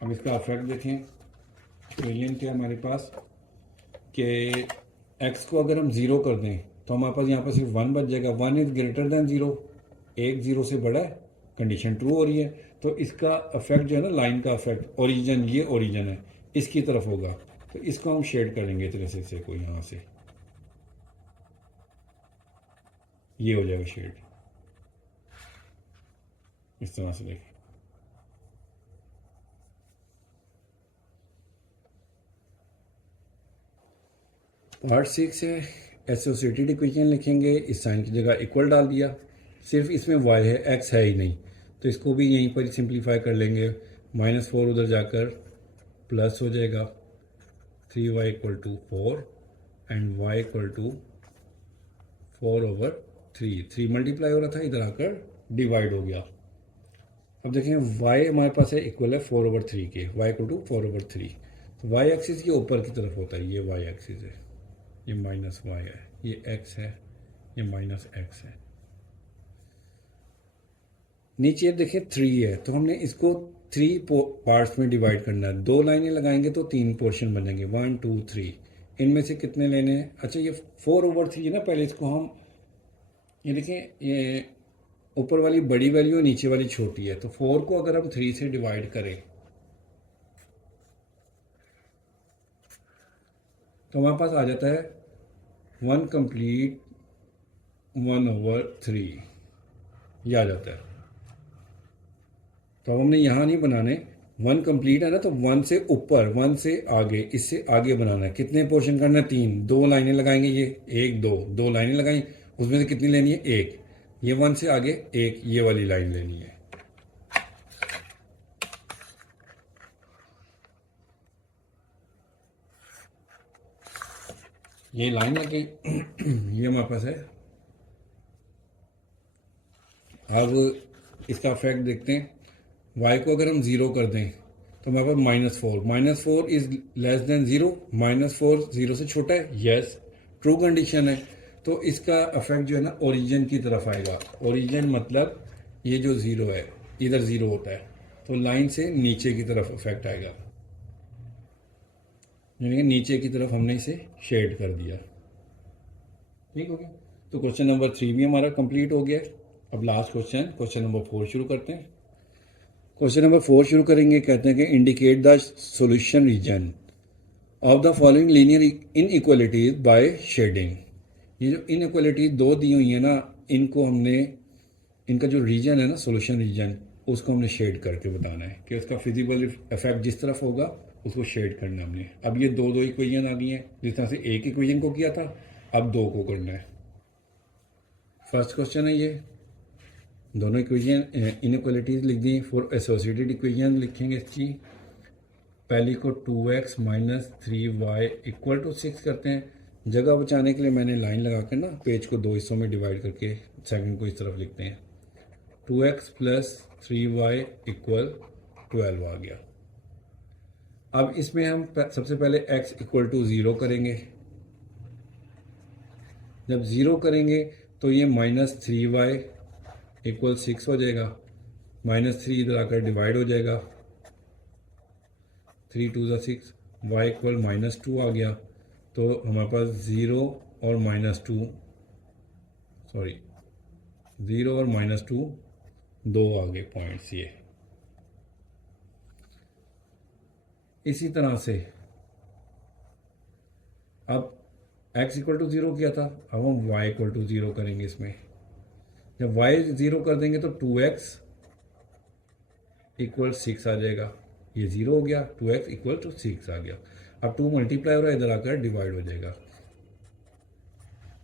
अब इसका इफेक्ट देखें, इक्वेशन क्या है हमारे पास कि x को अगर हम 0 कर दें तो हमारे पास यहाँ पर सिर्फ 1 बच जाएगा। 1 इज ग्रेटर देन 0, 1 0 से बड़ा है, कंडीशन ट्रू हो रही है। तो इसका इफेक्ट जो है ना, लाइन का इफेक्ट, ओरिजिन, ये ओरिजिन है, इसकी तरफ होगा। तो इसको हम शेड करेंगे इस तरह से, कोई यहाँ से ये हो जाएगा शेड, इस तरह से देखिए। पार्ट 6 है, एसोसिएटेड इक्वेशन लिखेंगे। इस साइन की जगह इक्वल डाल दिया, सिर्फ इसमें y है, x है ही नहीं। तो इसको भी यहीं पर सिंप्लीफाई कर लेंगे। -4 उधर जाकर प्लस हो जाएगा, 3y equal to 4 and y equal to 4/3। 3 multiply हो रहा था, इधर आकर डिवाइड हो गया। अब देखें y हमारे पास है इक्वल है 4/3 के, y इक्वल टू 4/3। तो y एक्सिस के ऊपर की तरफ होता है, ये y एक्सिस है, ये -y है, ये x है, ये -x है। नीचे देखें 3 है, तो हमने इसको 3 पार्ट्स में डिवाइड करना है। 2 लाइनें लगाएंगे तो 3 पोर्शन बनेंगे, 1 2 3। इनमें से कितने लेने हैं? अच्छा ये 4/3 है ना, पहले इसको हम ये देखें, ये ऊपर वाली बड़ी वैल्यू है, नीचे वाली छोटी है। तो 4 को अगर हम 3 से डिवाइड करें तो हमारे पास आ जाता है 1 कंप्लीट 1/3, ये आ जाता है। तो अब हमने यहाँ नहीं बनाने, 1 कंप्लीट है ना, तो 1 से ऊपर, 1 से आगे, इससे आगे बनाना है। कितने पोर्शन करना है? 3। 2 लाइनें लगाएंगे, ये 1 2, 2 लाइनें लगाई, उसमें से कितनी लेनी है? 1। ये 1 से आगे 1, ये वाली लाइन लेनी है। ये लाइन लगी, ये हमारे पास है। अब इसका इफेक्ट देखते हैं। y को अगर हम 0 कर दें तो हमारे पास -4, -4 इज लेस देन 0, -4 0 से छोटा है, यस, ट्रू कंडीशन है। तो इसका इफेक्ट जो है ना ओरिजिन की तरफ आएगा। ओरिजिन मतलब ये जो 0 है, इधर 0 होता है, तो लाइन से नीचे की तरफ इफेक्ट आएगा, यानी कि नीचे की तरफ हमने इसे शेड कर दिया। ठीक हो गया। तो क्वेश्चन नंबर 3 भी हमारा कंप्लीट हो गया। अब लास्ट क्वेश्चन नंबर 4 शुरू करते हैं। क्वेश्चन नंबर 4 शुरू करेंगे। कहते हैं कि indicate the solution region of the following linear inequalities by shading. ये जो इनइक्वालिटीज 2 दी हुई है ना, इनको हमने, इनका जो रीजन है ना, सॉल्यूशन रीजन, उसको हमने शेड करके बताना है कि उसका फिजिबल इफेक्ट जिस तरफ होगा उसको शेड करना है हमने। अब ये दो इक्वेशन आ गई हैं, जिस तरह से एक इक्वेशन को किया था, अब 2 को करना है। फर्स्ट क्वेश्चन है ये, दोनों इक्वेशन इनइक्वालिटीज लिख दी। फॉर एसोसिएटेड इक्वेशन लिखेंगे इसकी। पहली को 2x - 3y इक्वल टू 6 करते हैं। जगह बचाने के लिए मैंने लाइन लगा कर ना पेज को 2 हिस्सों में डिवाइड करके सेकंड को इस तरफ लिखते हैं। 2x + 3y इक्वल 12 आ गया। अब इसमें हम सबसे पहले x इक्वल टू 0 करेंगे। जब 0 करेंगे तो ये -3y इक्वल 6 हो जाएगा। -3 इधर आकर डिवाइड हो जाएगा, 3 2 ज़ा 6, y इक्वल -2 आ गया। तो हमारे पास 0 और -2, सॉरी 0 और -2 दो आ गए पॉइंट्स ये। इसी तरह से अब x इक्वल टू 0 किया था, अब हम y इक्वल टू 0 करेंगे इसमें। जब y 0 कर देंगे तो 2x इक्वल 6 आ जाएगा। ये 0 हो गया, 2x इक्वल टू 6 आ गया। अब 2 मल्टीप्लाई हो रहा है, इधर आकर डिवाइड हो जाएगा।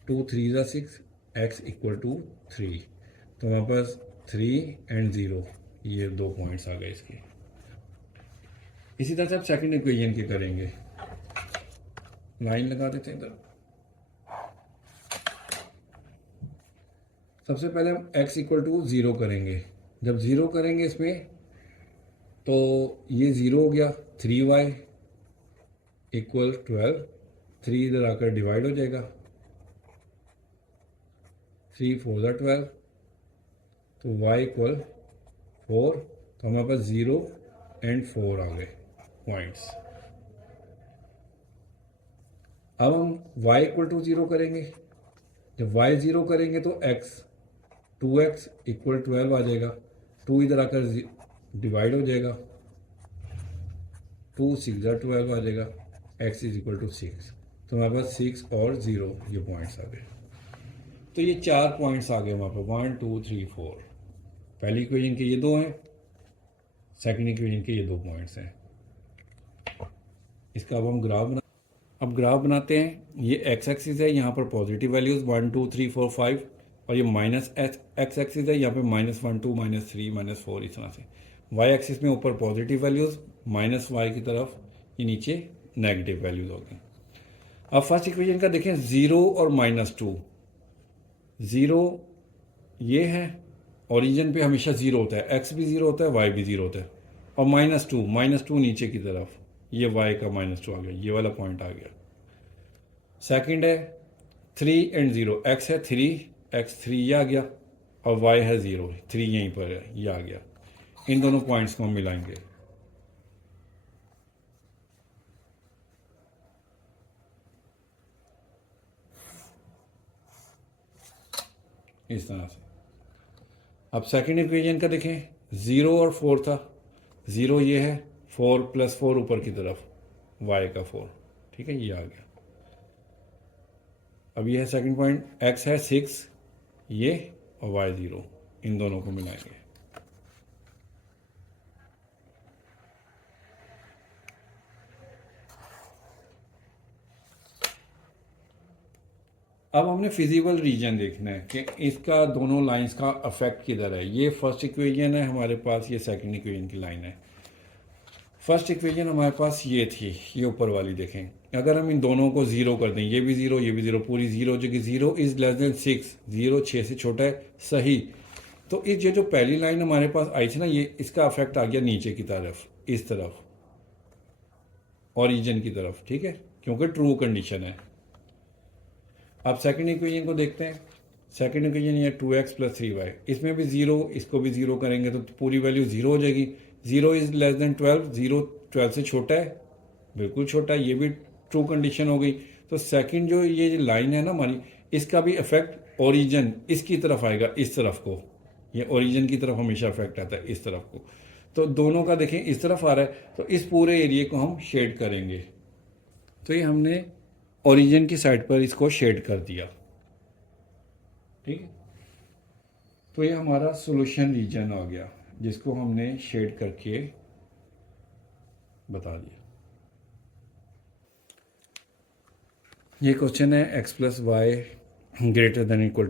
2 3 ज़ा 6, x इक्वल टू 3। तो हमारे पास 3 एंड 0, ये 2 पॉइंट्स आ गए इसके। इसी तरह से आप सेकंड इक्वेशन की करेंगे। लाइन लगा देते हैं इधर। सबसे पहले हम x इक्वल टू 0 करेंगे। जब 0 करेंगे इसमें तो ये 0 हो गया। 3y इक्वल 12, 3 इधर आकर डिवाइड हो जाएगा। 3 4 ज़ा 12, तो y इक्वल 4। तो हमारे पास 0 एंड 4 आ गए पॉइंट्स। अब हम y इक्वल टू 0 करेंगे। जब y 0 करेंगे तो x 2x इक्वल 12 आ जाएगा। 2 इधर आकर डिवाइड हो जाएगा। 2 6 ज़ा 12 आ जाएगा। x is equal to 6। तो हमारे पास 6 और 0 ये पॉइंट्स आ गए। तो ये 4 पॉइंट्स आ गए हमारे पास, 1 2 3 4। पहली इक्वेशन के ये 2 हैं, सेकंड इक्वेशन के ये 2 पॉइंट्स हैं। इसका अब ग्राफ बनाते हैं। ये x एक्सिस है, यहाँ पर पॉजिटिव वैल्यूज़ 1 2 3 4 5, और ये माइनस एक्स एक्सिस है, यहाँ पे -1 2 -3 -4 इस तरह से। वाई एक्सिस में ऊपर पॉजिटिव वैल्यूज़, माइनस वाई की तरफ ये नीचे नेगेटिव वैल्यूज़ हो गई। अब फर्स्ट इक्वेशन का देखें, 0 और -2। 0 ये है, ओरिजिन पे हमेशा 0 होता है, एक्स भी 0 होता है, वाई भी 0 होता है। और -2 नीचे की तरफ, ये वाई का -2 आ गया, ये वाला पॉइंट आ गया। सेकंड है 3 एंड 0, एक्स है 3, एक्स 3 ये आ गया, और वाई है 0, 3 यहीं पर है, ये आ गया। इन दोनों पॉइंट्स को हम मिलाएंगे। इस तरह से। अब सेकंड इक्वेशन का देखें, 0 और 4 था, 0 ये है, 4 + 4 ऊपर की तरफ, y का 4, ठीक है, ये आ गया। अब ये है सेकंड पॉइंट, x है 6 ये, और y 0, इन दोनों को मिलाएंगे। अब हमने फिजिबल रीजन देखना है कि इसका दोनों लाइंस का अफेक्ट किधर है। ये फर्स्ट इक्वेशन है हमारे पास, ये सेकंड इक्वेशन की लाइन है। फर्स्ट इक्वेशन हमारे पास ये थी, ये ऊपर वाली देखें, अगर हम इन दोनों को 0 कर दें, ये भी 0 ये भी 0, पूरी 0 जो कि 0 इज़ लेस देन 6, 0 6 से छोटा है, सही। तो इस ये जो पहली लाइन हमारे पास आई थी ना, ये इसका अफेक्ट आ गया नीचे की तरफ, इस तरफ, ओरिजिन की तरफ, ठीक है, क्योंकि ट्रू कंडीशन है। अब सेकंड इक्वेशन को देखते हैं। सेकंड इक्वेशन ये 2x + 3y, इसमें भी 0, इसको भी 0 करेंगे तो पूरी वैल्यू 0 हो जाएगी। 0 इज़ लेस देन 12, 0 12 से छोटा है, बिल्कुल छोटा है, ये भी ट्रू कंडीशन हो गई। तो सेकंड जो ये लाइन है ना हमारी, इसका भी इफेक्ट ओरिजिन इसकी तरफ आएगा, इस तरफ को, ये ओरिजिन की तरफ हमेशा इफेक्ट आता है, इस तरफ को। तो दोनों का देखें इस तरफ आ रहा है, तो इस पूरे एरिए को हम शेड करेंगे। तो ये हमने ओरिजिन की साइड पर इसको शेड कर दिया, ठीक है। तो ये हमारा सॉल्यूशन रीजन आ गया, जिसको हमने शेड करके बता दिया। ये क्वेश्चन है x + y >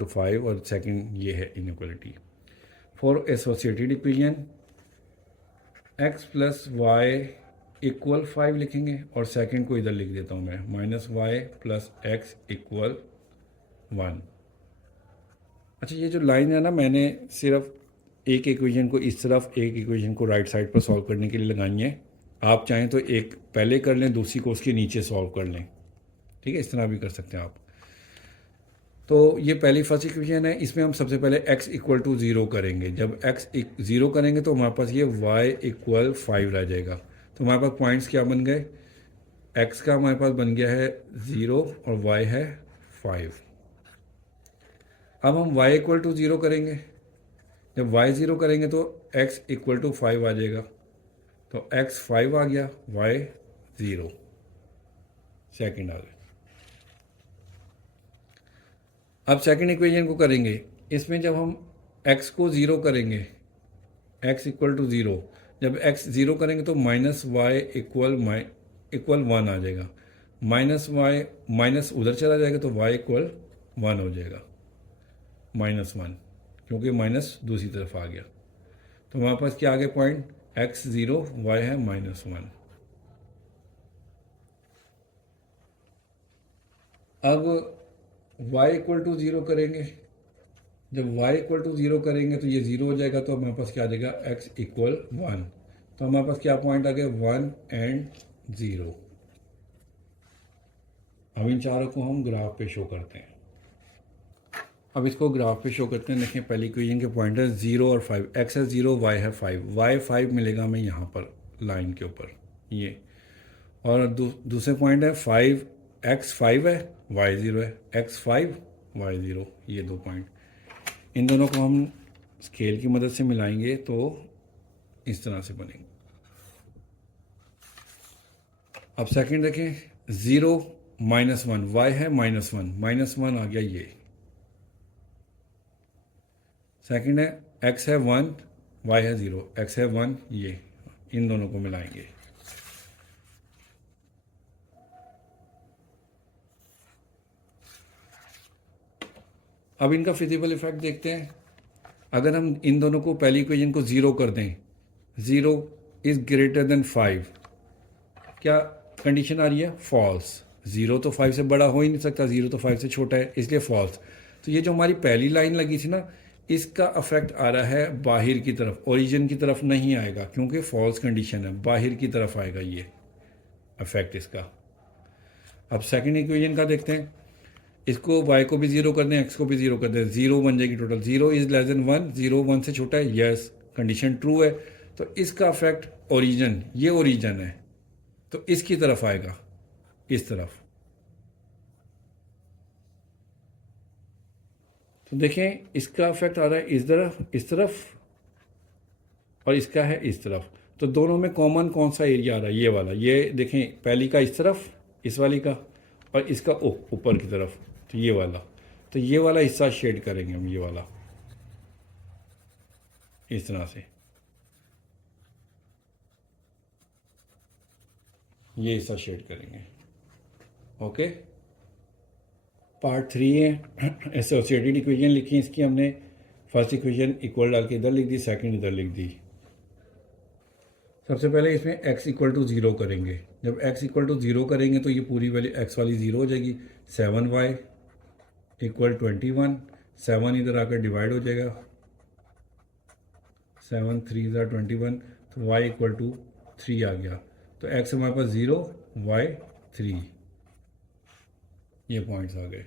5, और सेकंड ये है inequality. For associated equation x + y = 5 लिखेंगे, और सेकंड को इधर लिख देता हूँ मैं, -y + x = 1। अच्छा, ये जो लाइन है ना, मैंने सिर्फ एक इक्वेशन को इस तरफ, एक इक्वेशन को राइट साइड पर सॉल्व करने के लिए लगाई है। आप चाहें तो एक पहले कर लें, दूसरी को उसके नीचे सॉल्व कर लें, ठीक है, इस तरह भी कर सकते हैं आप। तो ये पहली फर्स्ट इक्वेशन है, इसमें हम सबसे पहले x = 0 करेंगे। जब x 0 करेंगे तो हमारे पास ये y = 5 रह जाएगा। तो हमारे पास पॉइंट्स क्या बन गए, x का हमारे पास बन गया है 0 और y है 5। अब हम y = 0 करेंगे, जब y 0 करेंगे तो x = 5 आ जाएगा। तो x 5 आ गया, y 0, सेकंड आ गया। अब सेकंड इक्वेशन को करेंगे, इसमें जब हम x को 0 करेंगे, x = 0, जब x 0 करेंगे तो -y = 1 आ जाएगा। -y माइनस उधर चला जाएगा तो y = 1 हो जाएगा, -1, क्योंकि माइनस दूसरी तरफ आ गया। तो हमारे पास क्या आ गया पॉइंट, x 0, y है -1। अब y = 0 करेंगे, जब y = 0 करेंगे तो ये 0 हो जाएगा, तो हमारे पास क्या आ जाएगा, x = 1। तो हमारे पास क्या पॉइंट आ गया, 1 एंड 0। अब इन चारों को हम ग्राफ पे शो करते हैं। अब इसको ग्राफ पे शो करते हैं। देखें, पहली इक्वेशन के पॉइंट है 0 और 5, x है 0, y है 5, y 5 मिलेगा हमें यहाँ पर लाइन के ऊपर ये। और दूसरे पॉइंट है 5, x 5 है, y 0 है, x 5 y 0, ये दो पॉइंट। इन दोनों को हम स्केल की मदद से मिलाएंगे तो इस तरह से बनेंगे। अब सेकंड देखें, 0 -1, y है -1 आ गया ये। सेकंड है x है 1, y है 0, x है 1 ये। इन दोनों को मिलाएंगे। अब इनका फिजिबल इफेक्ट देखते हैं। अगर हम इन दोनों को पहली इक्वेशन को ज़ीरो कर दें, ज़ीरो इज़ ग्रेटर देन 5, क्या कंडीशन आ रही है? फॉल्स। ज़ीरो तो 5 से बड़ा हो ही नहीं सकता, ज़ीरो तो 5 से छोटा है, इसलिए फॉल्स। तो ये जो हमारी पहली लाइन लगी थी ना, इसका अफेक्ट आ रहा है बाहर की तरफ, ओरिजिन की तरफ नहीं आएगा, क्योंकि फॉल्स कंडीशन है, बाहर की तरफ आएगा ये अफेक्ट इसका। अब सेकंड इक्वेशन का देखते हैं। इसको y को भी ज़ीरो कर दें, x को भी ज़ीरो कर दें, ज़ीरो बन जाएगी total. Zero is less then 1, zero 1 से छोटा है, यस, कंडीशन ट्रू है। तो इसका अफेक्ट ओरिजिन, ये ओरिजिन है, तो इसकी तरफ आएगा, इस तरफ। तो देखें इसका अफेक्ट आ रहा है इस तरफ, और इसका है इस तरफ। तो दोनों में कॉमन कौन सा एरिया आ रहा है? ये वाला। ये देखें, पहली का इस तरफ, इस वाली का, और इसका ऊपर की तरफ, तो ये वाला। तो ये वाला हिस्सा शेड करेंगे हम, ये वाला इस तरह से, ये हिस्सा शेड करेंगे। ओके, पार्ट 3 है। एसोसिएटेड इक्वेशन लिखी इसकी हमने। फर्स्ट इक्वेशन इक्वल डाल के इधर लिख दी, सेकंड इधर लिख दी। सबसे पहले इसमें x इक्वल टू ज़ीरो करेंगे। जब x इक्वल टू ज़ीरो करेंगे तो ये पूरी वैल्यू x वाली ज़ीरो हो जाएगी। 7y इक्वल 21, 7 इधर आकर डिवाइड हो जाएगा, 7 3 21, तो y इक्वल टू 3 आ गया। तो x हमारे पास 0, y 3, ये पॉइंट्स आ गए।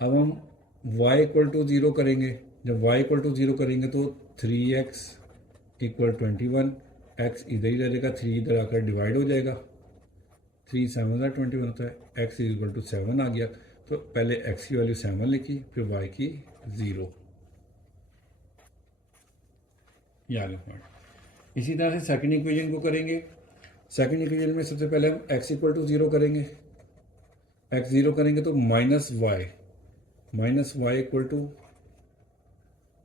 अब हम y इक्वल टू ज़ीरो करेंगे। जब y इक्वल टू ज़ीरो करेंगे तो 3x इक्वल 21, x इधर ही रहेगा, 3 इधर आकर डिवाइड हो जाएगा, 3 7 21 होता है, x इक्वल टू 7 आ गया। तो पहले x की वैल्यू 7 लिखी, फिर y की 0, ये आ गया पॉइंट। इसी तरह से सेकंड इक्वेशन को करेंगे। सेकंड इक्वेशन में सबसे पहले हम x इक्वल टू 0 करेंगे। x 0 करेंगे तो minus y equal to,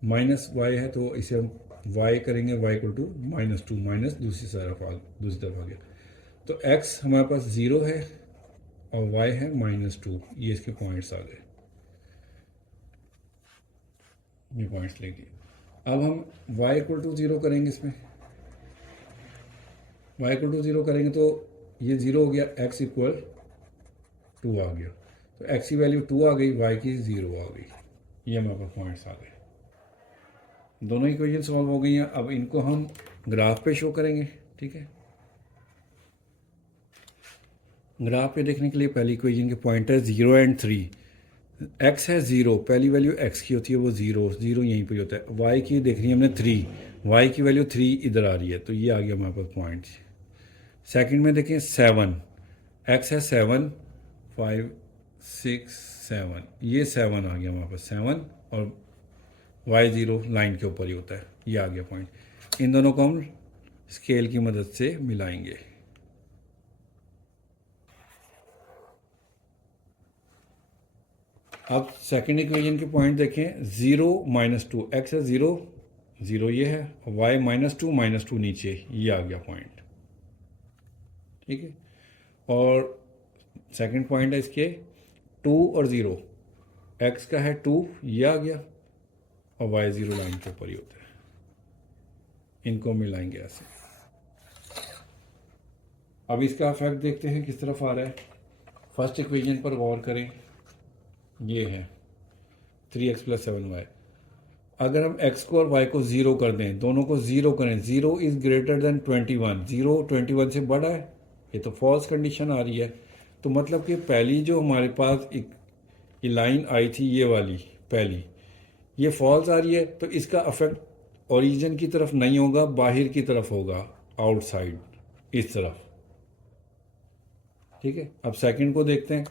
minus y है तो इसे हम y करेंगे, y इक्वल टू -2, माइनस दूसरी तरफ आ गया। तो x हमारे पास 0 है और y है -2, ये इसके पॉइंट्स आ गए, ये पॉइंट्स लिख दिए। अब हम y इक्वल टू 0 करेंगे। इसमें y इक्वल टू 0 करेंगे तो ये 0 हो गया, x इक्वल 2 आ गया। तो x की वैल्यू 2 आ गई, y की 0 आ गई, ये हमारे पास पॉइंट्स आ गए। दोनों इक्वेशन सॉल्व हो गई हैं। अब इनको हम ग्राफ पे शो करेंगे, ठीक है। ग्राफ पे देखने के लिए पहली इक्वेशन के पॉइंट है 0 एंड 3। x है 0, पहली वैल्यू x की होती है, वो 0 यहीं पे होता है। y की देख रही है हमने 3, y की वैल्यू 3 इधर आ रही है, तो ये आ गया हमारे पास पॉइंट। सेकंड में देखें 7, x है 7, 5 6 7, ये 7 आ गया हमारे पास, 7, और y0 लाइन के ऊपर ही होता है, ये आ गया पॉइंट। इन दोनों को हम स्केल की मदद से मिलाएंगे। अब सेकंड इक्वेशन के पॉइंट देखें, 0 -2, x है 0 ये है, y -2 नीचे, ये आ गया पॉइंट, ठीक है। और सेकंड पॉइंट है इसके 2 और 0, x का है 2, ये आ गया, और y0 लाइन के ऊपर ही होता है। इनको मिलाएंगे ऐसे। अब इसका इफेक्ट देखते हैं किस तरफ आ रहा है। फर्स्ट इक्वेशन पर गौर करें, ये है 3x + 7y। अगर हम x को और y को 0 कर दें, दोनों को 0 करें, 0 इज़ ग्रेटर देन 21, 0 21 से बड़ा है, ये तो फॉल्स कंडीशन आ रही है। तो मतलब कि पहली जो हमारे पास एक ये लाइन आई थी, ये वाली पहली, ये फॉल्स आ रही है, तो इसका अफेक्ट ओरिजिन की तरफ नहीं होगा, बाहर की तरफ होगा, आउटसाइड, इस तरफ, ठीक है। अब सेकंड को देखते हैं।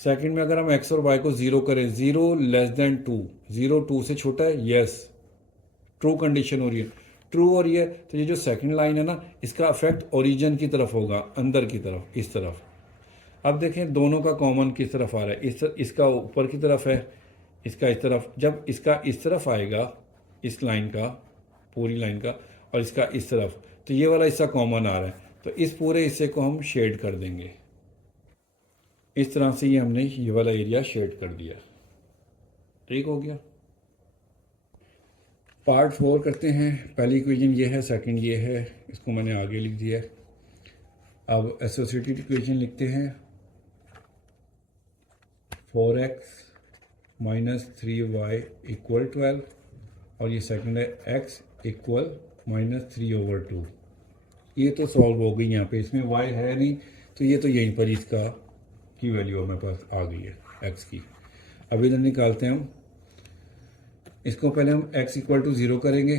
सेकंड में अगर हम x और y को 0 करें, 0 लेस देन 2, 0 2 से छोटा है, यस, ट्रू कंडीशन हो रही है, ट्रू हो रही है। तो ये जो सेकंड लाइन है ना, इसका अफेक्ट ओरिजिन की तरफ होगा, अंदर की तरफ, इस तरफ। अब देखें दोनों का कॉमन किस तरफ आ रहा है, इसका ऊपर की तरफ है, इसका इस तरफ। जब इसका इस तरफ आएगा, इस लाइन का, पूरी लाइन का, और इसका इस तरफ, तो ये वाला हिस्सा कॉमन आ रहा है, तो इस पूरे हिस्से को हम शेड कर देंगे। इस तरह से ये हमने ये वाला एरिया शेड कर दिया। ठीक हो गया। पार्ट 4 करते हैं। पहली इक्वेशन ये है, सेकंड ये है, इसको मैंने आगे लिख दिया है। अब एसोसिएटेड इक्वेशन लिखते हैं 4x माइनस 3y इक्वल 12 और ये सेकंड है x इक्वल माइनस 3/2। ये तो सॉल्व हो गई यहाँ पे, इसमें y है नहीं तो ये तो यहीं पर इसका की वैल्यू हमारे पास आ गई है x की। अब इधर निकालते हैं हम इसको। पहले हम x इक्वल टू 0 करेंगे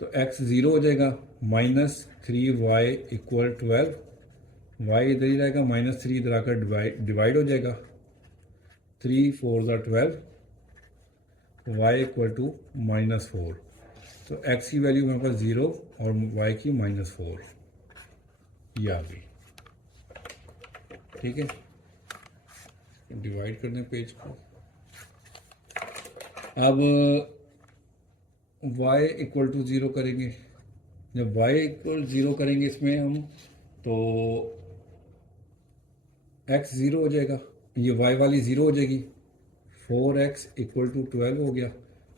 तो x 0 हो जाएगा, माइनस 3y इक्वल 12, y इधर ही रहेगा, माइनस 3 इधर आकर डिवाइड हो जाएगा, 3 4 12, y इक्वल टू -4। तो x की वैल्यू हमारे पास 0 और y की -4, ये आ गई। ठीक है, डिवाइड कर दें पेज को। अब y इक्वल टू 0 करेंगे। जब y इक्वल 0 करेंगे इसमें हम तो x 0 हो जाएगा, ये y वाली 0 हो जाएगी, 4x इक्वल टू 12 हो गया,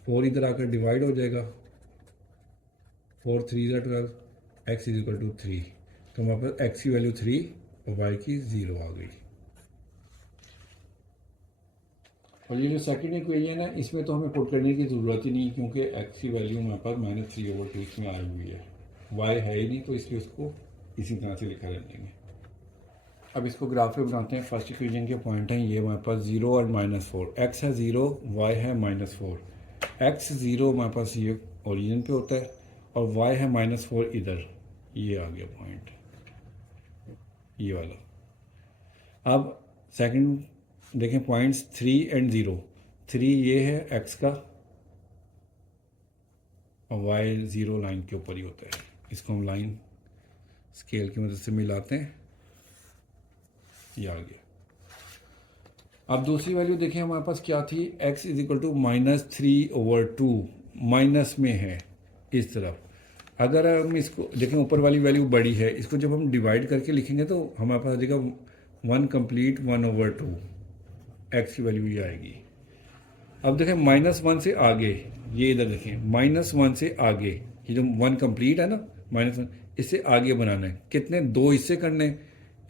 4 इधर आकर डिवाइड हो जाएगा, 4 3 12, x इज इक्वल टू 3। तो हमारे पास x की वैल्यू 3 और y की 0 आ गई। और ये जो सेकंड इक्वेशन है इसमें तो हमें पुट करने की ज़रूरत ही नहीं, क्योंकि x की वैल्यू हमारे पास -3/2 इसमें आई हुई है, y है ही नहीं, तो इसलिए उसको इसी तरह से लिखा रह देंगे। अब इसको ग्राफ पे बनाते हैं। फर्स्ट इक्वेशन के पॉइंट हैं ये हमारे पास 0 और -4, x है 0, y है -4। x 0 हमारे पास ये ओरिजिन पे होता है और y है -4 इधर, ये आ गया पॉइंट, ये वाला। अब सेकंड देखें पॉइंट्स 3 एंड 0, 3 ये है x का और y 0 लाइन के ऊपर ही होता है। इसको हम लाइन स्केल की मदद से मिलाते हैं, ये आ गया। अब दूसरी वैल्यू देखें हमारे पास क्या थी, x is equal to -3/2, minus में है इस तरफ। अगर हम इसको देखें ऊपर वाली वैल्यू बड़ी है, इसको जब हम डिवाइड करके लिखेंगे तो हमारे पास आ जाएगा 1 कंप्लीट 1/2, x की वैल्यू ये आएगी। अब देखें -1 से आगे, ये इधर देखें -1 से आगे, ये जो 1 कंप्लीट है ना, -1 इससे आगे बनाना है। कितने, 2 हिस्से करने,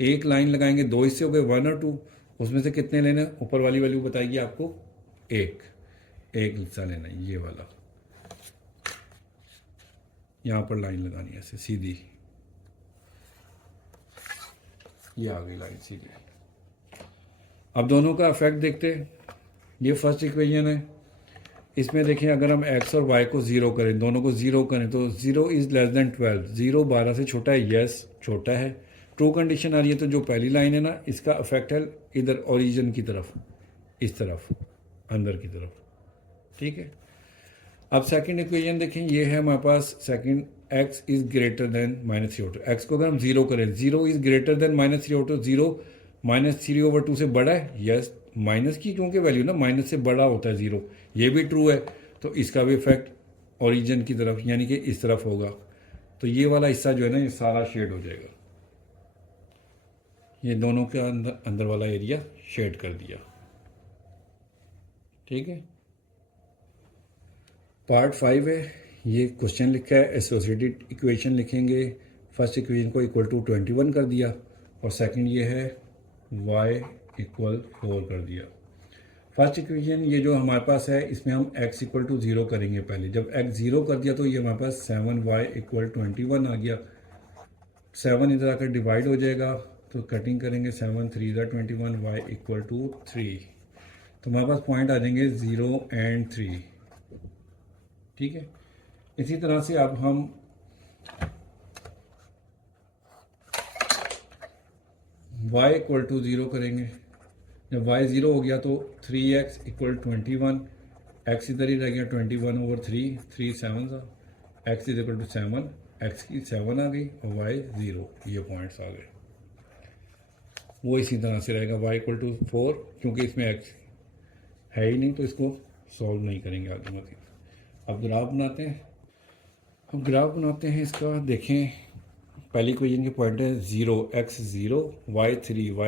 एक लाइन लगाएंगे, 2 हिस्से हो गए 1 और 2, उसमें से कितने लेना है, ऊपर वाली वैल्यू बताएगी आपको, एक हिस्सा लेना है, ये वाला। यहाँ पर लाइन लगानी है ऐसे सीधी, ये आ गई लाइन सीधी। अब दोनों का इफेक्ट देखते हैं। ये फर्स्ट इक्वेशन है, इसमें देखें अगर हम x और y को 0 करें, दोनों को 0 करें तो 0 इज़ लेस देन 12, 0 12 से छोटा है, यस छोटा है, ट्रू कंडीशन आ रही है। तो जो पहली लाइन है ना, इसका इफेक्ट है इधर ओरिजिन की तरफ, इस तरफ अंदर की तरफ। ठीक है। अब सेकंड इक्वेशन देखें, ये है हमारे पास second, x is greater than -3/2। x को अगर हम 0 करें, 0 इज़ ग्रेटर देन -3/2, 0 -3/2 से बड़ा है, यस माइनस की क्योंकि वैल्यू ना माइनस से बड़ा होता है 0, ये भी ट्रू है। तो इसका भी इफेक्ट ओरिजिन की तरफ यानी कि इस तरफ होगा। तो ये वाला हिस्सा जो है ना, ये सारा शेड हो जाएगा, ये दोनों के अंदर वाला एरिया शेड कर दिया। ठीक है। पार्ट 5 है, ये क्वेश्चन लिखा है, एसोसिएटेड इक्वेशन लिखेंगे। फर्स्ट इक्वेशन को इक्वल टू 21 कर दिया और सेकंड ये है y इक्वल 4 कर दिया। फर्स्ट इक्वेशन ये जो हमारे पास है, इसमें हम x इक्वल टू 0 करेंगे पहले। जब x 0 कर दिया तो ये हमारे पास 7y इक्वल 21 आ गया, 7 इधर आकर डिवाइड हो जाएगा, तो कटिंग करेंगे, 7 3 21, y इक्वल टू 3। तो हमारे पास पॉइंट आ जाएंगे 0 एंड 3। ठीक है। इसी तरह से अब हम y इक्वल टू 0 करेंगे। जब y 0 हो गया तो 3x इक्वल 21, x इधर ही रह गया 21/3, 3 7 था, x is equal to 7, x की 7 आ गई और y 0, ये पॉइंट्स आ गए। वो इसी तरह से रहेगा, y इक्वल टू 4, क्योंकि इसमें x है ही नहीं तो इसको सॉल्व नहीं करेंगे आगे मजीद। अब ग्राफ बनाते हैं। अब ग्राफ बनाते हैं इसका, देखें पहली इक्वेशन के पॉइंट है 0 x 0 y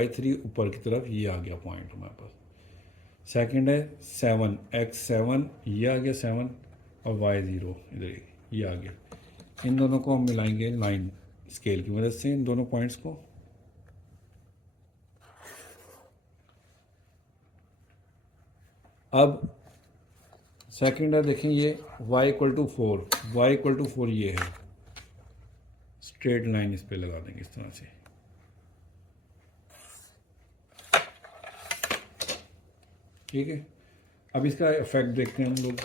3 ऊपर की तरफ ये आ गया पॉइंट हमारे पास। सेकंड है 7 x 7 ये आ गया 7 और y 0 इधर ये आ गया। इन दोनों को हम मिलाएंगे लाइन स्केल की मदद से इन दोनों पॉइंट्स को। अब सेकंड है देखें ये y इक्वल टू 4 ये है, स्ट्रेट लाइन इस पे लगा देंगे इस तरह से। ठीक है, अब इसका इफेक्ट देखते हैं हम लोग।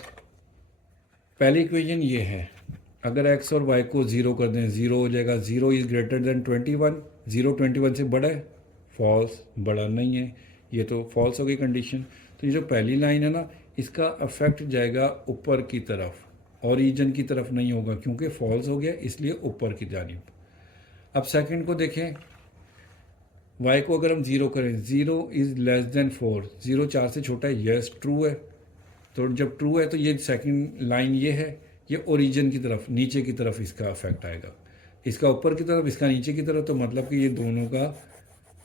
पहली इक्वेशन ये है, अगर x और y को 0 कर दें 0 हो जाएगा। 0 इज़ ग्रेटर देन 21, 0 21 से बड़ा है, फॉल्स, बड़ा नहीं है, ये तो फॉल्स हो गई कंडीशन। तो ये जो पहली लाइन है ना, इसका अफेक्ट जाएगा ऊपर की तरफ, ओरिजिन की तरफ नहीं होगा क्योंकि फॉल्स हो गया, इसलिए ऊपर की जानिब। अब सेकंड को देखें, y को अगर हम 0 करें, 0 इज़ लेस देन 4, 0 4 से छोटा है, यस ट्रू है। तो जब ट्रू है तो ये सेकंड लाइन ये है, ये ओरिजिन की तरफ, नीचे की तरफ इसका अफेक्ट आएगा, इसका ऊपर की तरफ, इसका नीचे की तरफ। तो मतलब कि ये दोनों का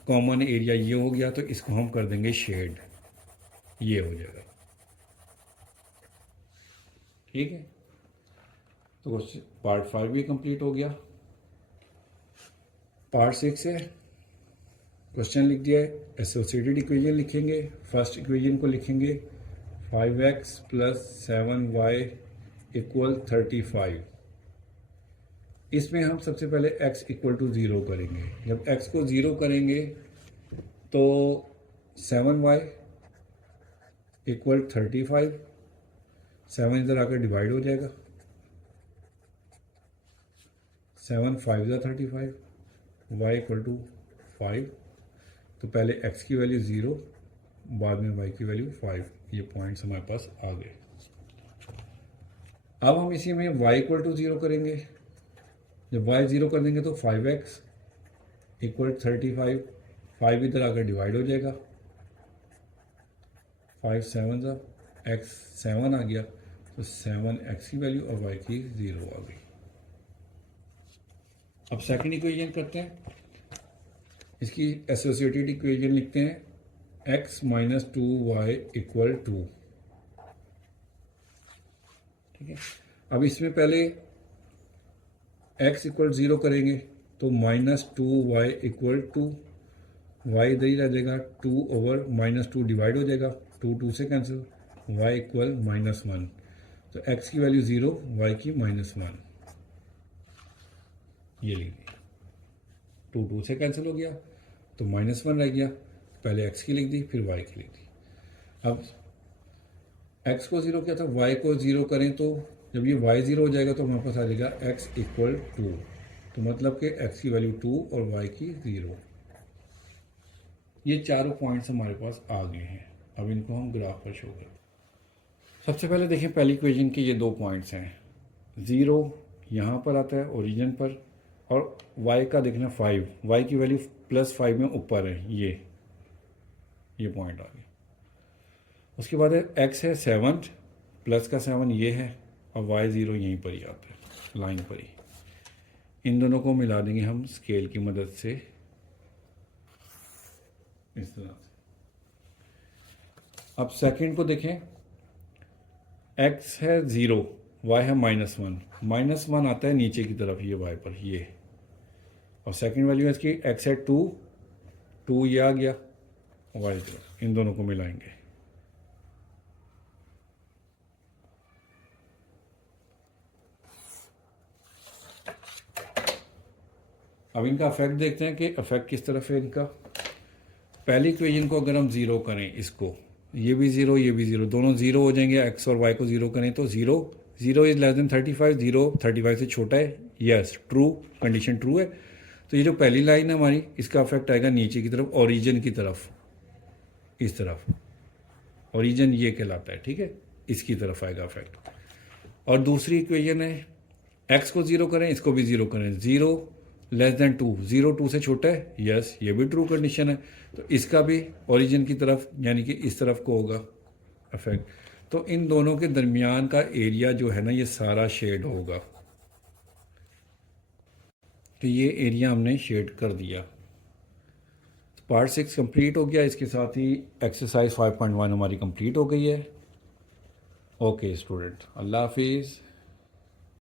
कॉमन एरिया ये हो गया, तो इसको हम कर देंगे शेड, ये हो जाएगा। ठीक है, तो पार्ट 5 भी कंप्लीट हो गया। पार्ट 6 है, क्वेश्चन लिख दिया है, एसोसिएटेड इक्वेशन लिखेंगे। फर्स्ट इक्वेशन को लिखेंगे 5x प्लस 7y इक्वल 35। इसमें हम सबसे पहले x इक्वल टू 0 करेंगे। जब x को 0 करेंगे तो 7y इक्वल 35, 7 इधर आकर डिवाइड हो जाएगा, 7 5 ज़ा 35, y इक्वल टू 5। तो पहले x की वैल्यू 0, बाद में y की वैल्यू 5। ये पॉइंट्स हमारे पास आ गए। अब हम इसी में y इक्वल टू 0 करेंगे। जब y 0 कर देंगे तो 5x इक्वल 35, 5 इधर आकर डिवाइड हो जाएगा, 5 7 ज़ा x 7 आ गया, तो 7x की वैल्यू और y की 0 आ गई। अब सेकंड इक्वेशन करते हैं, इसकी एसोसिएटेड इक्वेशन लिखते हैं x माइनस 2y इक्वल 2। ठीक है, अब इसमें पहले x इक्वल 0 करेंगे तो माइनस 2y इक्वल 2, y इधर ही रह जाएगा, 2 ओवर माइनस 2 डिवाइड हो जाएगा, 2 2 से कैंसिल, y इक्वल माइनस 1। तो x की वैल्यू 0, y की माइनस 1, ये लिख दी। 2 2 से कैंसिल हो गया तो माइनस 1 रह गया, पहले x की लिख दी फिर y की लिख दी। अब x को 0 किया था, y को 0 करें तो जब ये y 0 हो जाएगा तो हमारे पास आ जाएगा x इक्वल 2। तो मतलब कि x की वैल्यू 2 और y की 0। ये चारों पॉइंट्स हमारे पास आ गए हैं। अब इनको हम ग्राफ पर शो करें। सबसे पहले देखें पहली इक्वेशन के ये 2 पॉइंट्स हैं, 0 यहाँ पर आता है ओरिजिन पर, और y का देखना 5, y की वैल्यू प्लस 5 में ऊपर है, ये पॉइंट आ गया। उसके बाद है x है 7, प्लस का 7 ये है, और y 0 यहीं पर ही आता है, लाइन पर ही। इन दोनों को मिला देंगे हम स्केल की मदद से इस तरह से। अब सेकंड को देखें, x है 0, y है माइनस 1, माइनस 1 आता है नीचे की तरफ, ये y पर ये, और सेकंड वैल्यू है इसकी x है 2, 2 ये आ गया, y 0। इन दोनों को मिलाएंगे, अब इनका अफेक्ट देखते हैं कि अफेक्ट किस तरफ है इनका। पहली इक्वेशन को अगर हम 0 करें, इसको, ये भी 0 ये भी 0, दोनों 0 हो जाएंगे। x और y को 0 करें तो 0 0 इज़ लेस देन 35, 0 35 से छोटा है, यस ट्रू, कंडीशन ट्रू है। तो ये जो पहली लाइन है हमारी, इसका अफेक्ट आएगा नीचे की तरफ, ओरिजिन की तरफ, इस तरफ, ओरिजिन ये कहलाता है। ठीक है, इसकी तरफ आएगा अफेक्ट। और दूसरी इक्वेशन है, x को 0 करें, इसको भी 0 करें, 0 लेस देन 2, 0 2 से छोटा है, यस ये भी ट्रू कंडीशन है। तो इसका भी ओरिजिन की तरफ यानी कि इस तरफ को होगा अफेक्ट। तो इन दोनों के दरमियान का एरिया जो है ना, ये सारा शेड होगा। तो ये एरिया हमने शेड कर दिया। पार्ट 6 कंप्लीट हो गया, इसके साथ ही एक्सरसाइज 5.1 हमारी कंप्लीट हो गई है। ओके स्टूडेंट, अल्लाह हाफिज़।